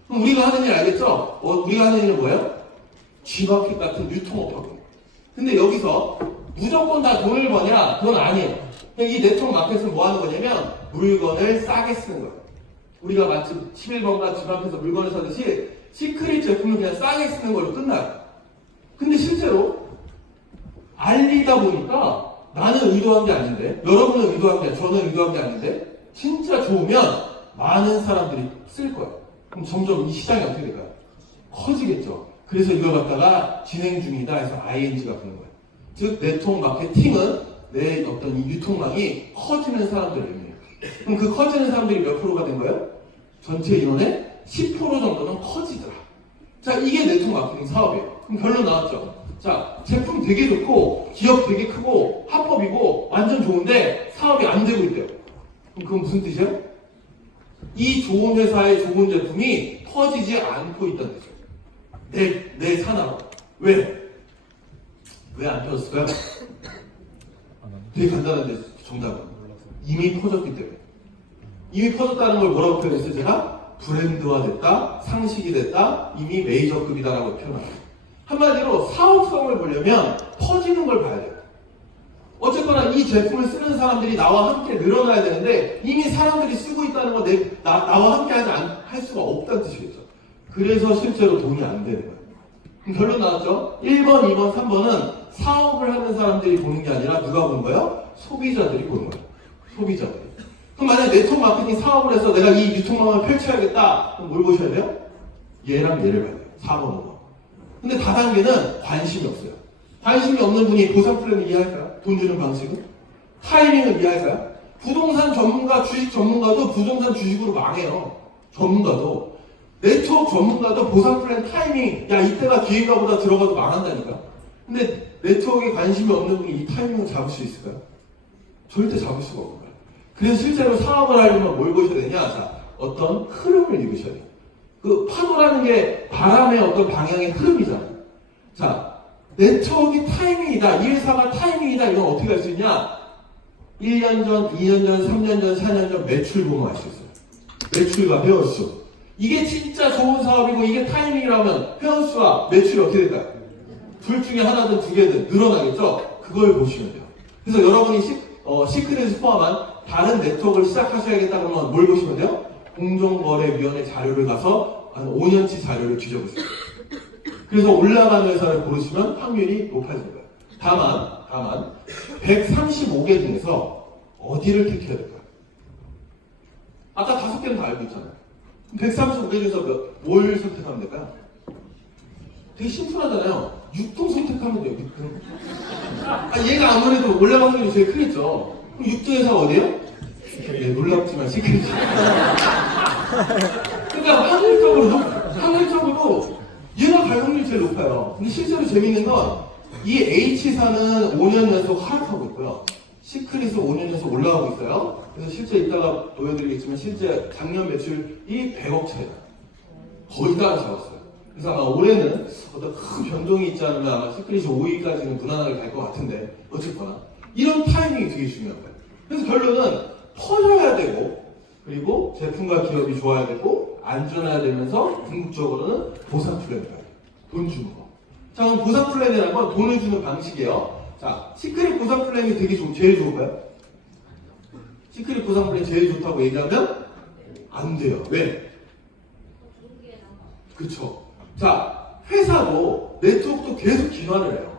그럼 우리가 하는 일 알겠죠? 우리가 하는 일은 뭐예요? G마켓 같은 유통업하고. 근데 여기서 무조건 다 돈을 버냐? 그건 아니에요. 이 네트워크 마켓은 뭐 하는 거냐면 물건을 싸게 쓰는 거예요. 우리가 마치 11번가 G마켓에서 물건을 사듯이 시크릿 제품을 그냥 싸게 쓰는 걸로 끝나요. 근데 실제로 알리다 보니까 나는 의도한 게 아닌데, 여러분은 의도한 게, 저는 의도한 게 아닌데, 진짜 좋으면 많은 사람들이 쓸 거예요. 그럼 점점 이 시장이 어떻게 될까요? 커지겠죠. 그래서 이걸 갖다가 진행 중이다 해서 ING가 붙는 거예요. 즉, 네트워크 마케팅은 내 어떤 이 유통망이 커지는 사람들을 의미해요. 그럼 그 커지는 사람들이 몇 프로가 된 거예요? 전체 인원의 10% 정도는 커지더라. 자, 이게 네트워크 마케팅 사업이에요. 그럼 결론 나왔죠? 자, 제품 되게 좋고 기업 되게 크고 합법이고 완전 좋은데 사업이 안 되고 있대요. 그럼 그건 무슨 뜻이에요? 이 좋은 회사의 좋은 제품이 퍼지지 않고 있다는 뜻이에요. 내 산하로. 왜? 왜 안 퍼졌을까요? 되게 간단한데 정답은 이미 퍼졌기 때문에. 이미 퍼졌다는 걸 뭐라고 표현했어요? 제가 브랜드화 됐다, 상식이 됐다, 이미 메이저급이다라고 표현합니다. 한마디로 사업성을 보려면 퍼지는 걸 봐야 돼요. 어쨌거나 이 제품을 쓰는 사람들이 나와 함께 늘어나야 되는데 이미 사람들이 쓰고 있다는 건 나와 함께 할 수가 없다는 뜻이겠죠. 그래서 실제로 돈이 안 되는 거예요. 그럼 결론 나왔죠? 1번, 2번, 3번은 사업을 하는 사람들이 보는 게 아니라 누가 보는 거예요? 소비자들이 보는 거예요. 소비자들이. 그럼 만약 네트워크 마케팅 사업을 해서 내가 이 유통망을 펼쳐야겠다. 그럼 뭘 보셔야 돼요? 얘랑 얘를 봐야 돼요. 4번, 5번. 근데 다단계는 관심이 없어요. 관심이 없는 분이 보상 플랜을 이해할까요? 돈 주는 방식은? 타이밍을 이해할까요? 부동산 전문가, 주식 전문가도 부동산 주식으로 망해요. 전문가도. 네트워크 전문가도 보상 플랜 타이밍, 야 이때가 기회가 보다 들어가도 망한다니까. 근데 네트워크에 관심이 없는 분이 이 타이밍을 잡을 수 있을까요? 절대 잡을 수가 없는 거예요. 그래서 실제로 사업을 하려면 뭘 보셔야 되냐? 자, 어떤 흐름을 읽으셔야 돼요. 그 파도라는 게 바람의 어떤 방향의 흐름이잖아요. 자, 네트워크가 타이밍이다. 이 회사가 타이밍이다. 이건 어떻게 할 수 있냐? 1년 전, 2년 전, 3년 전, 4년 전 매출 보면 알 수 있어요. 매출과 회원수. 이게 진짜 좋은 사업이고 이게 타이밍이라면 회원수와 매출이 어떻게 될까요? 둘 중에 하나든 두 개든 늘어나겠죠? 그걸 보시면 돼요. 그래서 여러분이 시크릿을 포함한 다른 네트워크를 시작하셔야겠다 그러면 뭘 보시면 돼요? 공정거래위원회 자료를 가서 한 5년치 자료를 뒤져보세요. 그래서 올라가는 회사를 고르시면 확률이 높아질 거예요. 다만 135개 중에서 어디를 택해야 될까요? 아까 5개는 다 알고 있잖아요. 135개 중에서 뭘 선택하면 될까요? 되게 심플하잖아요. 6등 선택하면 돼요. 6등. 얘가 아무래도 올라가는 확률이 제일 크겠죠. 그럼 6등 회사가 어디예요? 네, 놀랍지만 시크릿이에요. 그러니까 확률적으로 얘가 갈 확률이 제일 높아요. 근데 실제로 재밌는 건 이 H사는 5년 연속 하락하고 있고요. 시크릿은 5년 연속 올라가고 있어요. 그래서 실제 이따가 보여드리겠지만 실제 작년 매출이 100억 차이다. 거의 다 잡았어요. 그래서 아마 올해는 어떤 큰 변동이 있지 않으면 아마 시크릿이 5위까지는 무난하게 갈 것 같은데 어쨌거나 이런 타이밍이 되게 중요한 거예요. 그래서 결론은 퍼져야 되고 그리고 제품과 기업이 좋아야 되고 안전해야 되면서 궁극적으로는 보상 플랜을 가요. 돈 주는 거. 자, 그럼 보상 플랜이라는 건 돈을 주는 방식이에요. 자, 시크릿 보상 플랜이 되게 제일 좋을까요? 시크릿 보상 플랜이 제일 좋다고 얘기하면 안 돼요. 왜? 그쵸. 자, 회사도 네트워크도 계속 기반을 해요.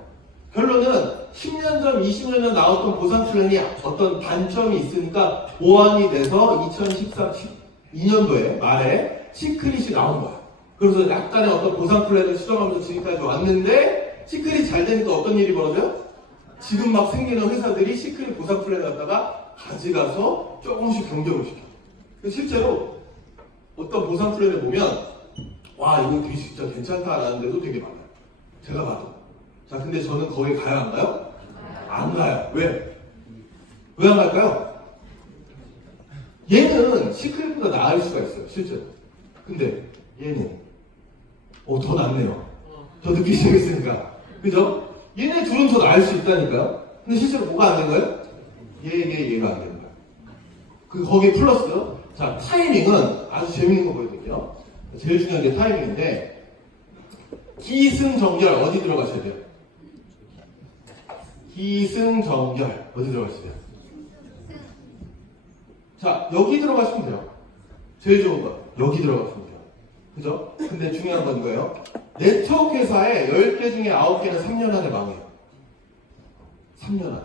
결론은 10년 전, 20년 전 나왔던 보상 플랜이 어떤 단점이 있으니까 보완이 돼서 2012년도에 말에 시크릿이 나온 거야. 그래서 약간의 어떤 보상 플랜을 수정하면서 지금까지 왔는데 시크릿이 잘 되니까 어떤 일이 벌어져요? 지금 막 생기는 회사들이 시크릿 보상 플랜을 갖다가 가져가서 조금씩 변경을 시켜. 실제로 어떤 보상 플랜을 보면 와 이거 되게 진짜 괜찮다라는 데도 되게 많아요. 제가 봐도. 자 근데 저는 거기 가요 안 가요? 안 가요. 왜? 왜 안 갈까요? 얘는 시크릿보다 나을 수가 있어요. 실제로. 근데 얘는 더 낫네요. 더 늦기 시작했으니까. 그죠? 얘네 둘은 더 나을 수 있다니까요. 근데 실제로 뭐가 안 되는 거예요? 얘가 안 되는 거예요. 거기에 플러스 자 타이밍은 아주 재밌는 거 보여드릴게요. 제일 중요한 게 타이밍인데 기승전결 어디 들어가셔야 돼요? 기승전결 어디 들어가셔야 돼요? 자 여기 들어가시면 돼요. 제일 좋은 거 여기 들어가시면 돼요. 그죠? 근데 중요한 건 이거예요. 네트워크 회사에 10개 중에 9개는 3년 안에 망해요. 3년 안에.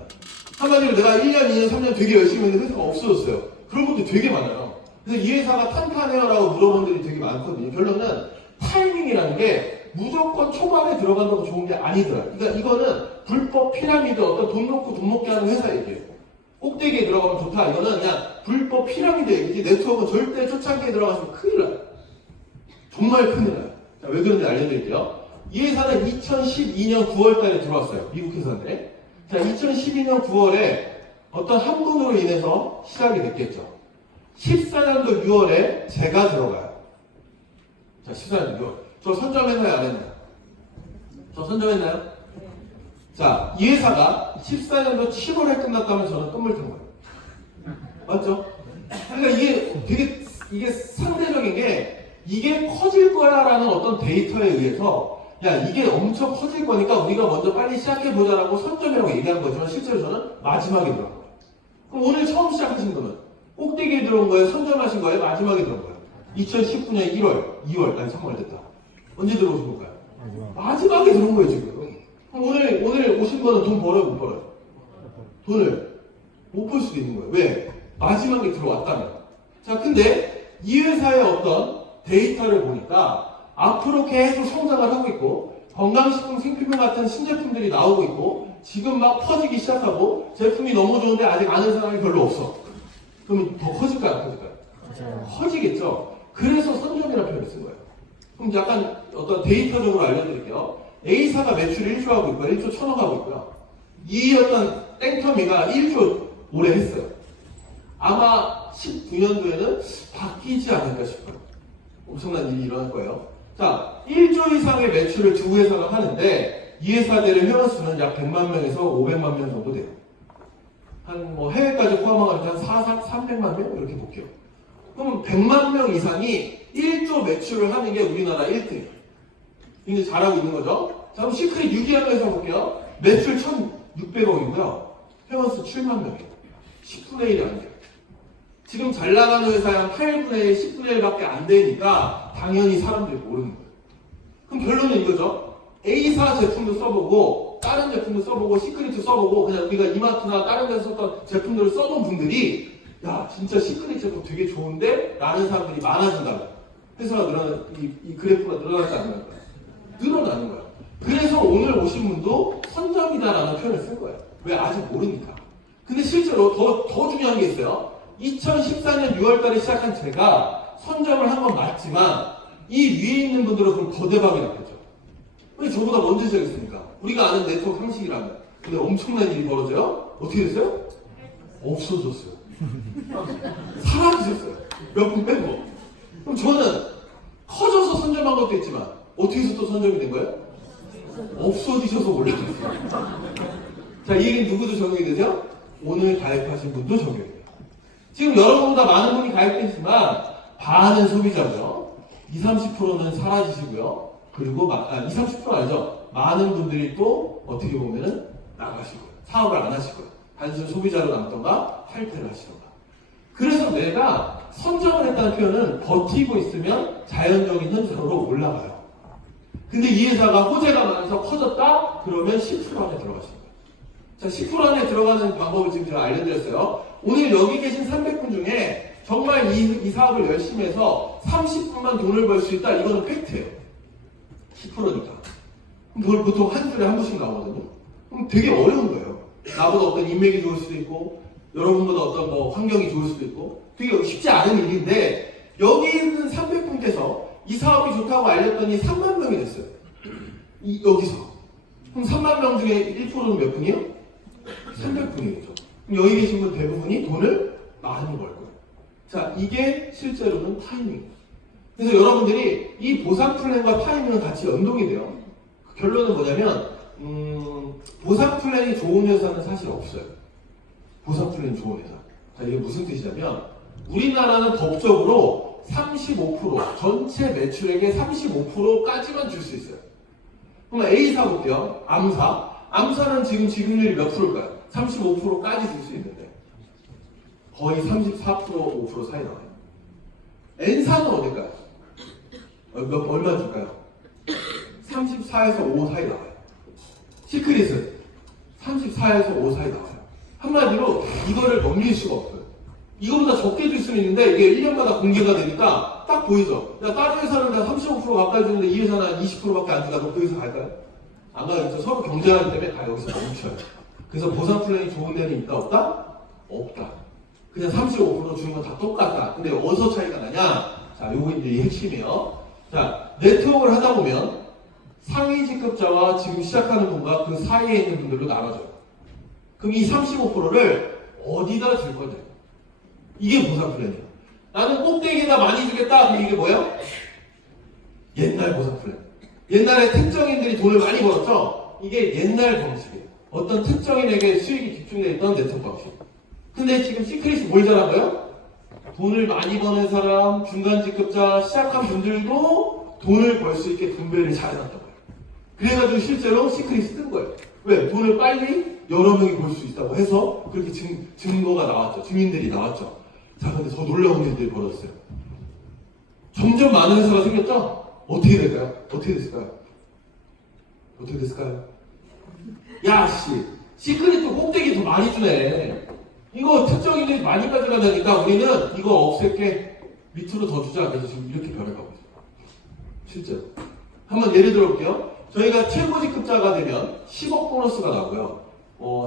한마디로 내가 1년, 2년, 3년 되게 열심히 했는데 회사가 없어졌어요. 그런 것도 되게 많아요. 그래서 이 회사가 탄탄해요? 라고 물어본 분들이 되게 많거든요. 결론은 타이밍이라는 게 무조건 초반에 들어간다고 좋은 게 아니더라고요. 그러니까 이거는 불법 피라미드 어떤 돈 놓고 돈 먹게 하는 회사 얘기예요. 꼭대기에 들어가면 좋다. 이거는 그냥 불법 피라미드 얘기지 네트워크는 절대 초창기에 들어가시면 큰일 나요. 정말 큰일 나요. 자, 왜 그런지 알려드릴게요. 이 회사는 2012년 9월 달에 들어왔어요. 미국 회사인데. 자, 2012년 9월에 어떤 한 분으로 인해서 시작이 됐겠죠. 14년도 6월에 제가 들어가요. 자, 14년도 6월. 저 선점했나요? 안 했나요? 저 선점했나요? 자, 이 회사가 14년도 7월에 끝났다면 저는 똥물 탄 거예요. 맞죠? 그러니까 이게 상대적인 게 이게 커질 거야 라는 어떤 데이터에 의해서 야 이게 엄청 커질 거니까 우리가 먼저 빨리 시작해보자라고 선점이라고 얘기한 거지만 실제로 저는 마지막에 들어간 거예요. 그럼 오늘 처음 시작하신 거는 꼭대기에 들어온 거예요? 선점하신 거예요? 마지막에 들어온 거예요? 2019년 1월, 2월, 아니 3월 됐다. 언제 들어오신 건가요? 마지막에 들어온 거예요 지금. 그럼 오늘 오신 거는 돈 벌어요 못 벌어요? 돈을 못 벌 수도 있는 거예요. 왜? 마지막에 들어왔다면. 자 근데 이 회사의 어떤 데이터를 보니까 앞으로 계속 성장을 하고 있고 건강식품 생필품 같은 신제품들이 나오고 있고 지금 막 퍼지기 시작하고 제품이 너무 좋은데 아직 아는 사람이 별로 없어. 그러면 더 커질까요? 안 커질까요? 커지겠죠. 그래서 선점이라는 표현을 쓴 거예요. 그럼 약간 어떤 데이터적으로 알려드릴게요. A사가 매출을 1조 하고 있고요. 1조 1,000억 하고 있고요. 이 어떤 땡터미가 1조 올해 했어요. 아마 19년도에는 바뀌지 않을까 싶어요. 엄청난 일이 일어날 거예요. 자, 1조 이상의 매출을 두 회사가 하는데 이 회사들의 회원 수는 약 100만 명에서 500만 명 정도 돼요. 한 뭐 해외까지 포함하면 한 300만 명 이렇게 볼게요. 그럼 100만 명 이상이 1조 매출을 하는 게 우리나라 1등이에요. 굉장히 잘하고 있는 거죠. 자, 그럼 시크릿 유기한 회사 볼게요. 매출 1,600억이고요. 회원 수 7만 명이에요. 10분의 1이 안 돼요. 지금 잘 나가는 회사에 한 8분의 1, 10분의 1밖에 안 되니까 당연히 사람들이 모르는 거예요. 그럼 결론은 이거죠. A사 제품도 써보고 다른 제품도 써보고 시크릿도 써보고 그냥 우리가 이마트나 다른 데서 썼던 제품들을 써본 분들이 야 진짜 시크릿 제품 되게 좋은데? 라는 사람들이 많아진다면 회사가 이 그래프가 늘어나지 않는 거예요. 늘어나는 거예요. 그래서 오늘 오신 분도 선점이다라는 표현을 쓴 거예요. 왜? 아직 모르니까. 근데 실제로 더 중요한 게 있어요. 2014년 6월달에 시작한 제가 선점을 한 건 맞지만 이 위에 있는 분들은 그럼 더 대박이 났겠죠. 왜 저보다 먼저 시작했습니까? 우리가 아는 네트워크 형식이라면. 근데 엄청난 일이 벌어져요. 어떻게 됐어요? 없어졌어요. 사라지셨어요. 몇 분 빼고. 그럼 저는 커져서 선점한 것도 있지만 어떻게 해서 또 선점이 된 거예요? 없어지셔서 올라갔어요. 자, 이 얘기는 누구도 적용이 되죠? 오늘 가입하신 분도 적용이 돼요. 지금 여러분보다 많은 분이 가입했지만 반은 소비자고요. 20, 30%는 사라지시고요. 그리고 20, 30% 아니죠. 많은 분들이 또 어떻게 보면은 나가시고요. 사업을 안 하시고요. 단순 소비자로 남던가 탈퇴를 하시던가. 그래서 내가 선점을 했다는 표현은 버티고 있으면 자연적인 현상으로 올라가요. 근데 이 회사가 호재가 많아서 커졌다? 그러면 10% 안에 들어가시는 거예요. 자, 10% 안에 들어가는 방법을 지금 제가 알려드렸어요. 오늘 여기 계신 300분 중에 정말 이 사업을 열심히 해서 30분만 돈을 벌 수 있다? 이거는 팩트예요. 10%니까. 그럼 그걸 보통 한 주에 한 번씩 나오거든요. 그럼 되게 어려운 거예요. 나보다 어떤 인맥이 좋을 수도 있고, 여러분보다 어떤 뭐 환경이 좋을 수도 있고, 되게 쉽지 않은 일인데, 여기 있는 300분께서 이 사업이 좋다고 알렸더니 3만 명이 됐어요. 여기서. 그럼 3만 명 중에 1%는 몇 분이요? 300분이겠죠. 그럼 여기 계신 분 대부분이 돈을 많이 벌 거예요. 자, 이게 실제로는 타이밍이에요. 그래서 여러분들이 이 보상 플랜과 타이밍은 같이 연동이 돼요. 결론은 뭐냐면, 보상 플랜이 좋은 회사는 사실 없어요. 보상 플랜이 좋은 회사. 자, 이게 무슨 뜻이냐면, 우리나라는 법적으로 35%, 전체 매출액의 35%까지만 줄 수 있어요. 그럼 A사 볼게요. 암사. 암사는 지금 지급률이 몇 프로일까요? 35%까지 줄 수 있는데 거의 34%, 5% 사이 나와요. N사는 어딜까요? 얼마 줄까요? 34에서 5 사이 나와요. 시크릿은 34에서 5 사이 나와요. 한마디로 이거를 넘길 수가 없어요. 이거보다 적게 줄 수는 있는데 이게 1년마다 공개가 되니까 딱 보이죠? 야, 다른 회사는 한 35% 가까이 주는데 이 회사는 한 20%밖에 안 주다. 그럼 그 회사 갈까요? 안 가겠죠. 서로 경쟁하기 때문에 다 여기서 멈춰요. 그래서 보상 플랜이 좋은 데는 있다 없다? 없다. 그냥 35% 주는 건 다 똑같다. 근데 어디서 차이가 나냐? 자, 요거 이제 이 핵심이에요. 자, 네트워크를 하다 보면 상위 직급자와 지금 시작하는 분과 그 사이에 있는 분들로 나눠져요. 그럼 이 35%를 어디다 줄 거냐? 이게 보상 플랜이에요. 나는 꼭대기에다 많이 주겠다. 그럼 이게 뭐예요? 옛날 보상 플랜. 옛날에 특정인들이 돈을 많이 벌었죠? 이게 옛날 방식이에요. 어떤 특정인에게 수익이 집중되어 있던 네트워크 방식. 근데 지금 시크릿이 뭘 잘한 거예요? 돈을 많이 버는 사람, 중간 직급자, 시작한 분들도 돈을 벌 수 있게 분배를 잘 해놨던 거예요. 그래가지고 실제로 시크릿이 뜬 거예요. 왜? 돈을 빨리 여러 명이 벌 수 있다고 해서 그렇게 증거가 나왔죠. 증인들이 나왔죠. 자, 근데 더 놀라운 일들이 벌어졌어요. 점점 많은 회사가 생겼죠? 어떻게 될까요? 어떻게 됐을까요? 어떻게 됐을까요? 야, 시크릿도 꼭대기 더 많이 주네. 이거 특정인들이 많이 가져간다니까 우리는 이거 없앨게 밑으로 더 주자. 그래서 지금 이렇게 변해가고 있어요. 실제로. 한번 예를 들어 볼게요. 저희가 최고직급자가 되면 10억 보너스가 나고요.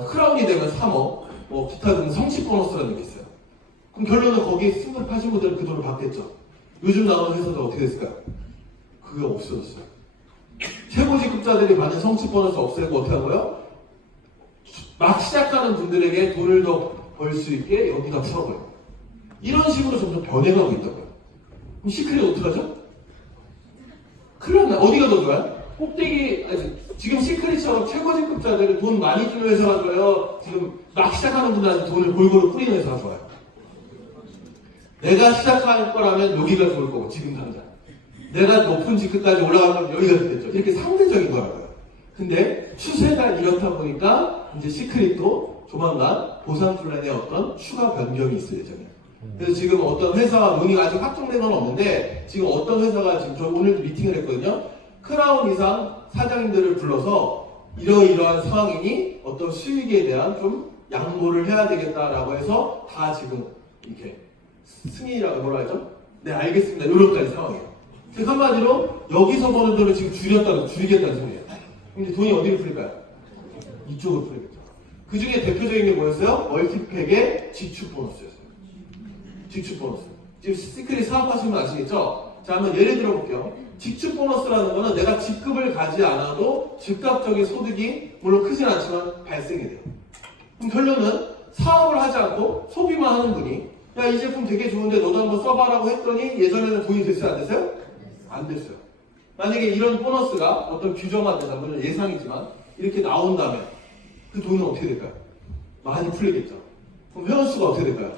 크라운이 되면 3억, 기타 등 성취 보너스라는 게 있어요. 그럼 결론은 거기에 승급하신 분들은 그 돈을 받겠죠. 요즘 나오는 회사들 어떻게 됐을까요? 그게 없어졌어요. 최고직급자들이 받는 성취 보너스 없애고 어떻게 하고요? 막 시작하는 분들에게 돈을 더 벌 수 있게 여기다 풀어버려요. 이런 식으로 점점 변해가고 있다고요. 그럼 시크릿 어떡하죠? 큰일 났나? 어디가 더 좋아요? 꼭대기, 지금 시크릿처럼 최고직급자들은 돈 많이 주는 회사가 좋아요? 지금 막 시작하는 분들한테 돈을 골고루 뿌리는 회사가 좋아요? 내가 시작할 거라면 여기가 좋을 거고, 지금 당장. 내가 높은 직급까지 올라가면 여기가 좋겠죠. 이렇게 상대적인 거라고요. 근데 추세가 이렇다 보니까 이제 시크릿도 조만간 보상 플랜에 어떤 추가 변경이 있을 예정이에요. 그래서 지금 어떤 회사와 논의가 아직 확정된 건 없는데 지금 어떤 회사가 지금 저 오늘도 미팅을 했거든요. 크라운 이상 사장님들을 불러서 이러이러한 상황이니 어떤 수익에 대한 좀 양보를 해야 되겠다라고 해서 다 지금 이렇게 승인이라고 뭐라 하죠? 네 알겠습니다. 이런까지 상황이에요. 즉 한마디로 여기서 버는 돈을 지금 줄이겠다는 소리예요. 그럼 이제 돈이 어디로 풀릴까요? 이쪽으로 풀리겠죠. 그 중에 대표적인 게 뭐였어요? 멀티팩의 지축 보너스였어요. 지축 보너스. 지금 시크릿 사업하시는 분 아시겠죠? 자, 한번 예를 들어 볼게요. 지축 보너스라는 거는 내가 직급을 가지 않아도 즉각적인 소득이 물론 크진 않지만 발생이 돼요. 그럼 결론은 사업을 하지 않고 소비만 하는 분이 야, 이 제품 되게 좋은데 너도 한번 써봐라고 했더니 예전에는 돈이 됐어요? 안 됐어요? 안 됐어요. 만약에 이런 보너스가 어떤 규정화돼서 물론 예상이지만 이렇게 나온다면 그 돈은 어떻게 될까요? 많이 풀리겠죠. 그럼 회원수가 어떻게 될까요?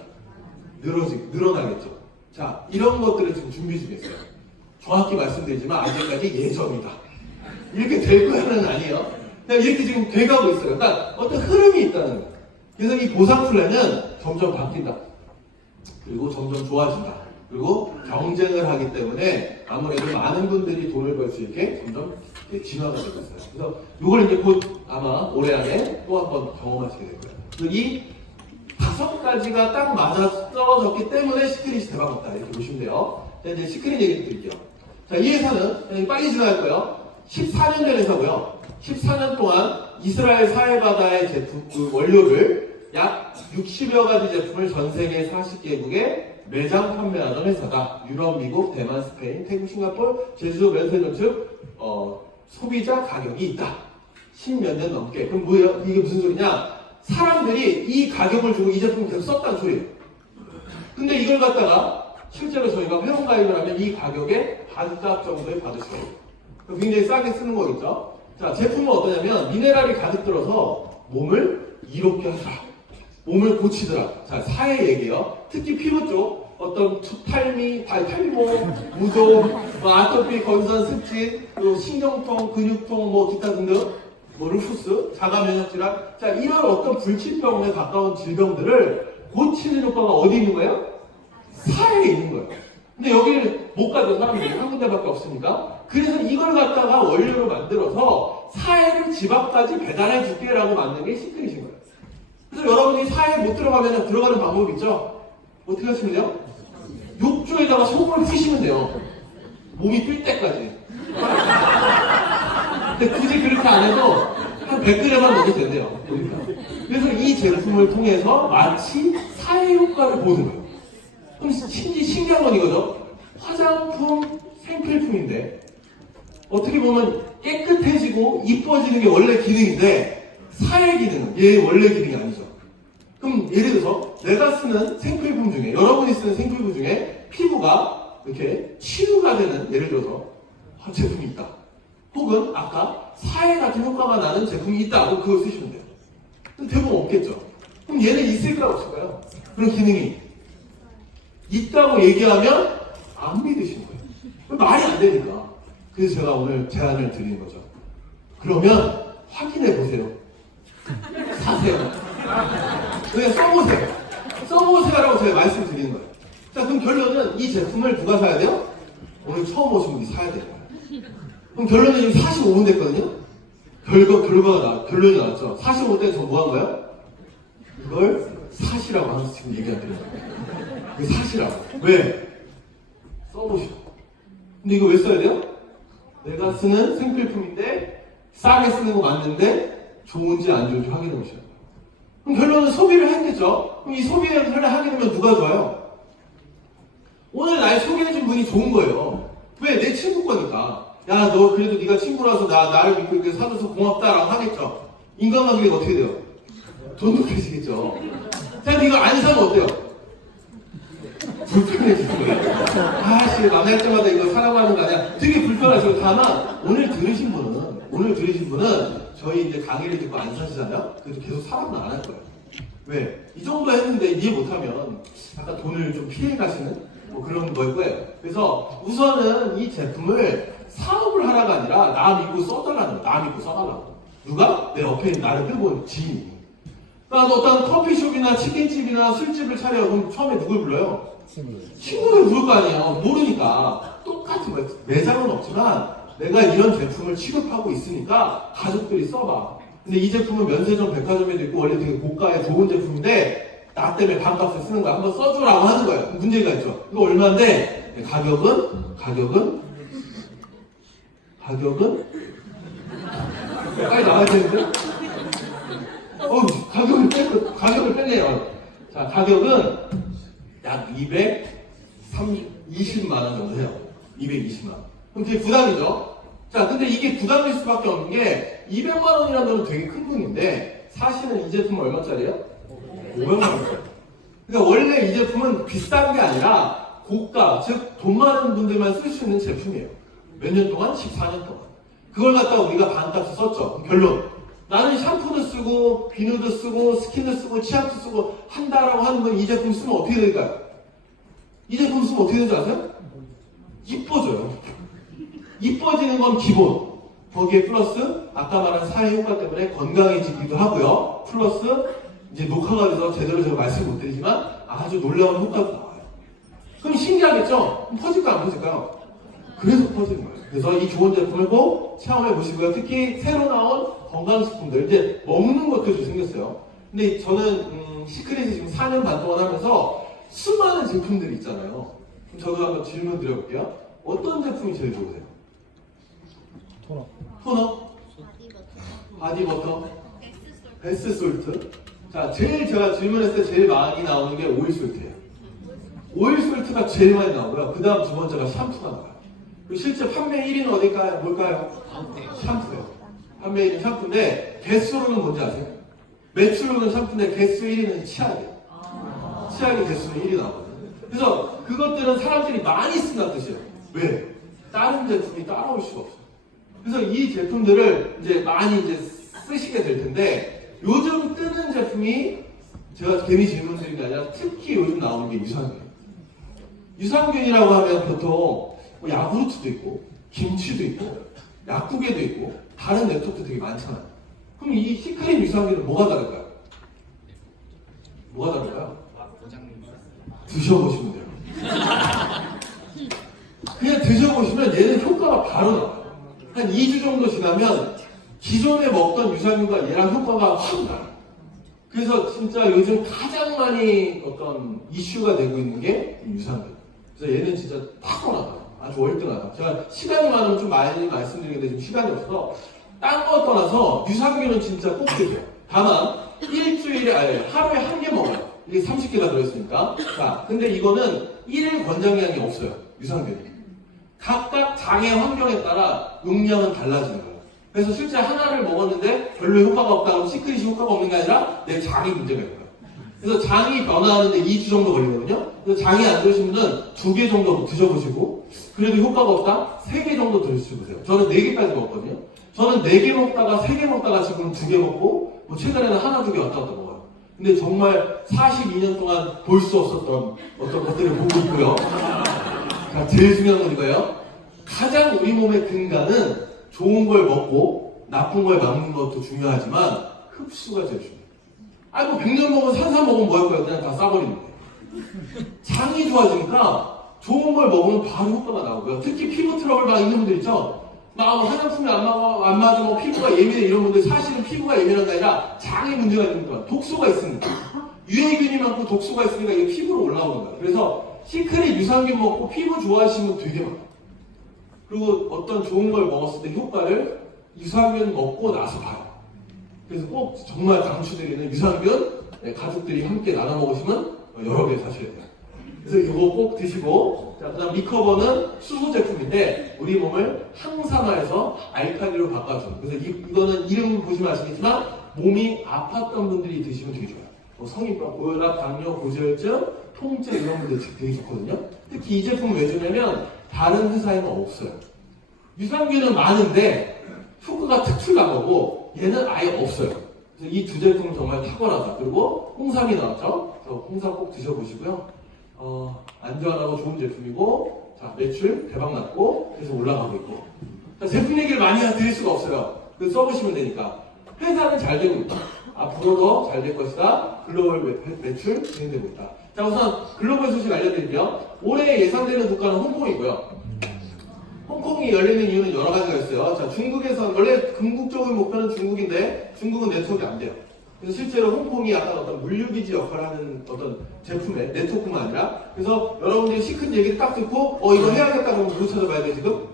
늘어나겠죠. 자, 이런 것들을 지금 준비 중에 있어요. 정확히 말씀드리지만 아직까지 예정이다. 이렇게 될 거야는 아니에요. 그냥 이렇게 지금 돼가고 있어요. 그러니까 어떤 흐름이 있다는 거예요. 그래서 이 보상 플랜은 점점 바뀐다. 그리고 점점 좋아진다. 그리고 경쟁을 하기 때문에 아무래도 많은 분들이 돈을 벌 수 있게 점점 진화가 되고 있어요. 그래서 이걸 이제 곧 아마 올해 안에 또 한 번 경험하시게 될 거예요. 그래서 이 5가지가 딱 맞아 떨어졌기 때문에 시크릿이 대박났다. 이렇게 보시면 돼요. 자, 이제 시크릿 얘기 드릴게요. 자, 이 회사는 빨리 지나갈 거예요. 14년 된 회사고요. 14년 동안 이스라엘 사해바다의 제품, 그 원료를 약 60여 가지 제품을 전 세계 40개국에 매장 판매하던 회사다. 유럽, 미국, 대만, 스페인, 태국, 싱가포르, 제주도, 면세점 즉 소비자 가격이 있다. 10몇 년 넘게. 그럼 뭐예요? 이게 무슨 소리냐? 사람들이 이 가격을 주고 이 제품을 계속 썼다는 소리예요. 근데 이걸 갖다가 실제로 저희가 회원 가입을 하면 이 가격에 반값 정도에 받으셔요. 굉장히 싸게 쓰는 거겠죠? 자, 제품은 어떠냐면 미네랄이 가득 들어서 몸을 이롭게 하더라. 몸을 고치더라. 자, 사회 얘기예요. 특히 피부 쪽 어떤 탈미, 탈모, 무좀, 아토피, 건선, 습진, 또 신경통, 근육통, 뭐 기타 등등, 뭐 루푸스, 자가 면역 질환. 자, 이런 어떤 불치병에 가까운 질병들을 고치는 효과가 어디 있는 거예요? 사회에 있는 거예요. 근데 여기를 못 가던 사람들이 한 군데밖에 없으니까 그래서 이걸 갖다가 원료로 만들어서 사회를 집 앞까지 배달해 줄게라고 만든 게 시크릿인 거예요. 그래서 여러분이 사회에 못 들어가면 들어가는 방법이 있죠? 어떻게 하시면 돼요? 욕조에다가 소금을 푸시면 돼요. 몸이 뛸 때까지. 근데 굳이 그렇게 안 해도 한 100g만 먹어도 된대요. 그래서 이 제품을 통해서 마치 사회 효과를 보는 거예요. 그럼 신기한 건 이거죠. 화장품 생필품인데 어떻게 보면 깨끗해지고 이뻐지는 게 원래 기능인데 사회 기능은 얘 원래 기능이 아니죠. 그럼 예를 들어서 내가 쓰는 생필품 중에 여러분이 쓰는 생필품 중에 피부가 이렇게 치유가 되는 예를 들어서 제품이 있다. 혹은 아까 사회 같은 효과가 나는 제품이 있다. 그럼 그걸 쓰시면 돼요. 근데 대부분 없겠죠. 그럼 얘는 있을까 없을까요? 그런 기능이 있다고 얘기하면 안 믿으시는 거예요. 말이 안 되니까. 그래서 제가 오늘 제안을 드리는 거죠. 그러면 확인해 보세요. 사세요. 그냥 써보세요. 써보세요라고 제가 말씀드리는 거예요. 자, 그럼 결론은 이 제품을 누가 사야 돼요? 오늘 처음 오신 분이 사야 돼요. 그럼 결론은 지금 45분 됐거든요? 결론이 나왔죠. 45분 저 뭐 한 거예요? 이걸 사시라고 하면서 지금 얘기하는 거예요. 이거 사시라고. 왜? 써보시오. 근데 이거 왜 써야 돼요? 내가 쓰는 생필품인데 싸게 쓰는 거 맞는데 좋은지 안 좋은지 확인해 보셔야 돼요. 그럼 결론은 소비를 했겠죠? 그럼 이 소비를 하게 되면 누가 좋아요? 오늘 날 소개해준 분이 좋은 거예요. 왜? 내 친구 거니까. 야, 너 그래도 네가 친구라서 나를 믿고 이렇게 사줘서 고맙다라고 하겠죠. 인간관계가 어떻게 돼요? 돈독해지겠죠. 자, 근데 이거 안 사면 어때요? 불편해지는 거예요. 아씨, 만날 때마다 이거 사라고 하는 거 아니야? 되게 불편하시고, 다만, 오늘 들으신 분은 저희 이제 강의를 듣고 안 사시잖아요? 그래도 계속 사랑은 안 할 거예요. 왜? 이 정도 했는데 이해 못하면 약간 돈을 좀 피해 가시는 뭐 그런 걸 거예요. 그래서 우선은 이 제품을 사업을 하라가 아니라 나 믿고 써달라는 거예요. 나 믿고 써달라고. 누가? 내 옆에 있는 나를 끌고 온 지인이. 그러니까 어떤 커피숍이나 치킨집이나 술집을 차려. 그럼 처음에 누굴 불러요? 친구를 부를 거 아니에요. 모르니까. 똑같은 거예요. 매장은 없지만 내가 이런 제품을 취급하고 있으니까 가족들이 써봐. 근데 이 제품은 면세점 백화점에도 있고 원래 되게 고가의 좋은 제품인데 나 때문에 반값에 쓰는 거야. 한번 써주라고 하는 거예요. 문제가 있죠. 이거 얼마인데? 가격은 빨리 나와야 되는데? 가격을 뺐네요. 자, 가격은 약 220만 원 정도 해요. 220만 원. 그럼 되게 부담이죠? 자, 근데 이게 부담일 수밖에 없는 게 200만 원이라는 건 되게 큰 돈인데 사실은 이 제품은 얼마짜리예요? 500만 원. 그러니까 원래 이 제품은 비싼 게 아니라 고가, 즉 돈 많은 분들만 쓸 수 있는 제품이에요. 몇 년 동안? 14년 동안. 그걸 갖다가 우리가 반값에 썼죠. 결론. 나는 샴푸도 쓰고 비누도 쓰고 스킨도 쓰고 치약도 쓰고 한다라고 하는 건 이 제품 쓰면 어떻게 될까요? 이 제품 쓰면 어떻게 되는지 아세요? 이뻐져요. 이뻐지는 건 기본. 거기에 플러스 아까 말한 사회 효과 때문에 건강해지기도 하고요. 플러스 이제 녹화가 돼서 제대로 제가 말씀 못 드리지만 아주 놀라운 효과도 나와요. 그럼 신기하겠죠? 퍼질까요? 안 퍼질까요? 그래서 퍼지는 거예요. 그래서 이 좋은 제품을 꼭 체험해 보시고요. 특히 새로 나온 건강식품들, 이제 먹는 것들이 생겼어요. 근데 저는 시크릿을 지금 4년 반 동안 하면서 수많은 제품들이 있잖아요. 그럼 저도 한번 질문 드려볼게요. 어떤 제품이 제일 좋으세요? 토너? 바디버터? 베스솔트? 자, 제가 질문했을 때 제일 많이 나오는 게 오일솔트예요. 오일솔트가 제일 많이 나오고요. 그 다음 두 번째가 샴푸가 나와요. 그리고 실제 판매 1위는 어딜까요? 뭘까요? 샴푸예요. 판매 1위는 샴푸인데 개수로는 뭔지 아세요? 매출로는 샴푸인데 개수 1위는 치약이에요. 치약의 개수는 1위 나오거든요. 그래서 그것들은 사람들이 많이 쓴다는 뜻이에요. 왜? 다른 제품이 따라올 수가 없어요. 그래서 이 제품들을 이제 많이 이제 쓰시게 될 텐데 요즘 뜨는 제품이 제가 괜히 질문 드린 게 아니라 특히 요즘 나오는 게 유산균. 유산균이라고 하면 보통 뭐 야구르트도 있고 김치도 있고 약국에도 있고 다른 네트워크도 되게 많잖아요. 그럼 이 시크릿 유산균은 뭐가 다를까요? 뭐가 다를까요? 드셔보시면 돼요. 그냥 드셔보시면 얘는 효과가 바로 나와요. 한 2주 정도 지나면 기존에 먹던 유산균과 얘랑 효과가 확 나요. 그래서 진짜 요즘 가장 많이 어떤 이슈가 되고 있는 게 유산균. 그래서 얘는 진짜 탁월하다. 아주 월등하다. 제가 시간이 많으면 좀 많이 말씀드리는데 지금 시간이 없어서 딴 거 떠나서 유산균은 진짜 꼭 드세요. 다만 하루에 한 개 먹어요. 이게 30개가 들어있으니까. 자, 근데 이거는 1일 권장량이 없어요. 유산균이. 각각 장의 환경에 따라 용량은 달라지는 거예요. 그래서 실제 하나를 먹었는데 별로 효과가 없다고 시크릿이 효과가 없는 게 아니라 내 장이 문제가 있는 거예요. 그래서 장이 변화하는데 2주 정도 걸리거든요. 그래서 장이 안 좋으신 분은 2개 정도 드셔보시고 그래도 효과가 없다? 3개 정도 드셔보세요. 저는 4개까지 먹었거든요. 저는 4개 먹다가 3개 먹다가 지금 2개 먹고 뭐 최근에는 하나, 2개 왔다 갔다 먹어요. 근데 정말 42년 동안 볼 수 없었던 어떤 것들을 보고 있고요. 자, 제일 중요한 건 이거예요. 가장 우리 몸의 근간은 좋은 걸 먹고 나쁜 걸 막는 것도 중요하지만 흡수가 제일 중요해요. 아니 뭐 100년 먹으면 산삼 먹으면 뭐 할 거야? 그냥 다 싸버리는 거예요. 장이 좋아지니까 좋은 걸 먹으면 바로 효과가 나오고요. 특히 피부 트러블 막 있는 분들 있죠? 막 화장품이 안 맞으면 피부가 예민해 이런 분들 사실은 피부가 예민한 게 아니라 장에 문제가 있는 거야. 독소가 있으니까. 유해균이 많고 독소가 있으니까 이게 피부로 올라오는 거야. 그래서 시크릿 유산균 먹고 피부 좋아하시는 분 되게 많아요. 그리고 어떤 좋은 걸 먹었을 때 효과를 유산균 먹고 나서 봐요. 그래서 꼭 정말 강추드리는 유산균 가족들이 함께 나눠 먹으시면 여러 개 사셔야 돼요. 그래서 이거 꼭 드시고, 자, 그다음 리커버는 수소 제품인데 우리 몸을 항산화해서 알칼리로 바꿔주는. 그래서 이거는 이름 보시면 아시겠지만 몸이 아팠던 분들이 드시면 되게 좋아요. 성인병, 고혈압, 당뇨, 고지혈증, 통증 이런 분들 되게 좋거든요. 특히 이 제품 왜 주냐면 다른 회사에는 없어요. 유산균은 많은데 효과가 특출난 거고 얘는 아예 없어요. 그래서 이 두 제품은 정말 탁월하다. 그리고 홍삼이 나왔죠. 그래서 홍삼 꼭 드셔보시고요. 안전하고 좋은 제품이고 자 매출 대박 났고 계속 올라가고 있고 자, 제품 얘기를 많이 드릴 수가 없어요. 그 써보시면 되니까 회사는 잘 되고 있다. 앞으로도 잘 될 것이다. 글로벌 매출 진행되고 있다. 자 우선 글로벌 소식 알려드릴게요. 올해 예상되는 국가는 홍콩이고요. 홍콩이 열리는 이유는 여러 가지가 있어요. 자, 중국에서 원래 궁극적인 목표는 중국인데 중국은 네트워크가 안 돼요. 그래서 실제로 홍콩이 약간 어떤 물류기지 역할을 하는 어떤 제품의 네트워크만 아니라 그래서 여러분들이 시큰 얘기를 딱 듣고 이거 해야겠다 그러면 누구 찾아봐야 돼 지금?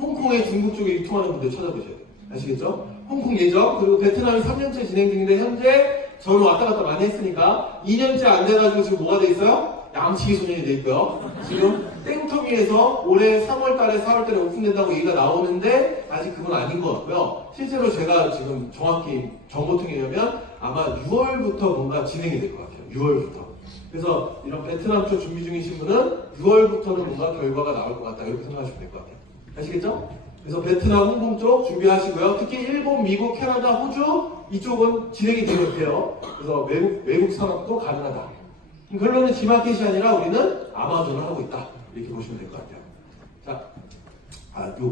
홍콩의 중국 쪽에 유통하는 분들 찾아보셔야 돼요. 아시겠죠? 홍콩 예정 그리고 베트남이 3년째 진행 중인데 현재 저는 왔다 갔다 많이 했으니까 2년째 안 돼가지고 지금 뭐가 돼 있어요? 양치기 소년이 돼 있고요. 지금 땡터미에서 올해 3월 달에 4월 달에 오픈된다고 얘기가 나오는데 아직 그건 아닌 것 같고요. 실제로 제가 지금 정확히 정보통에 의하면 아마 6월부터 뭔가 진행이 될 것 같아요. 6월부터. 그래서 이런 베트남 쪽 준비 중이신 분은 6월부터는 뭔가 결과가 나올 것 같다 이렇게 생각하시면 될 것 같아요. 아시겠죠? 그래서 베트남, 홍콩 쪽 준비하시고요. 특히 일본, 미국, 캐나다, 호주 이쪽은 진행이 되고 있대요. 그래서 외국 산업도 가능하다. 결론은 G마켓이 아니라 우리는 아마존을 하고 있다. 이렇게 보시면 될 것 같아요. 자, 요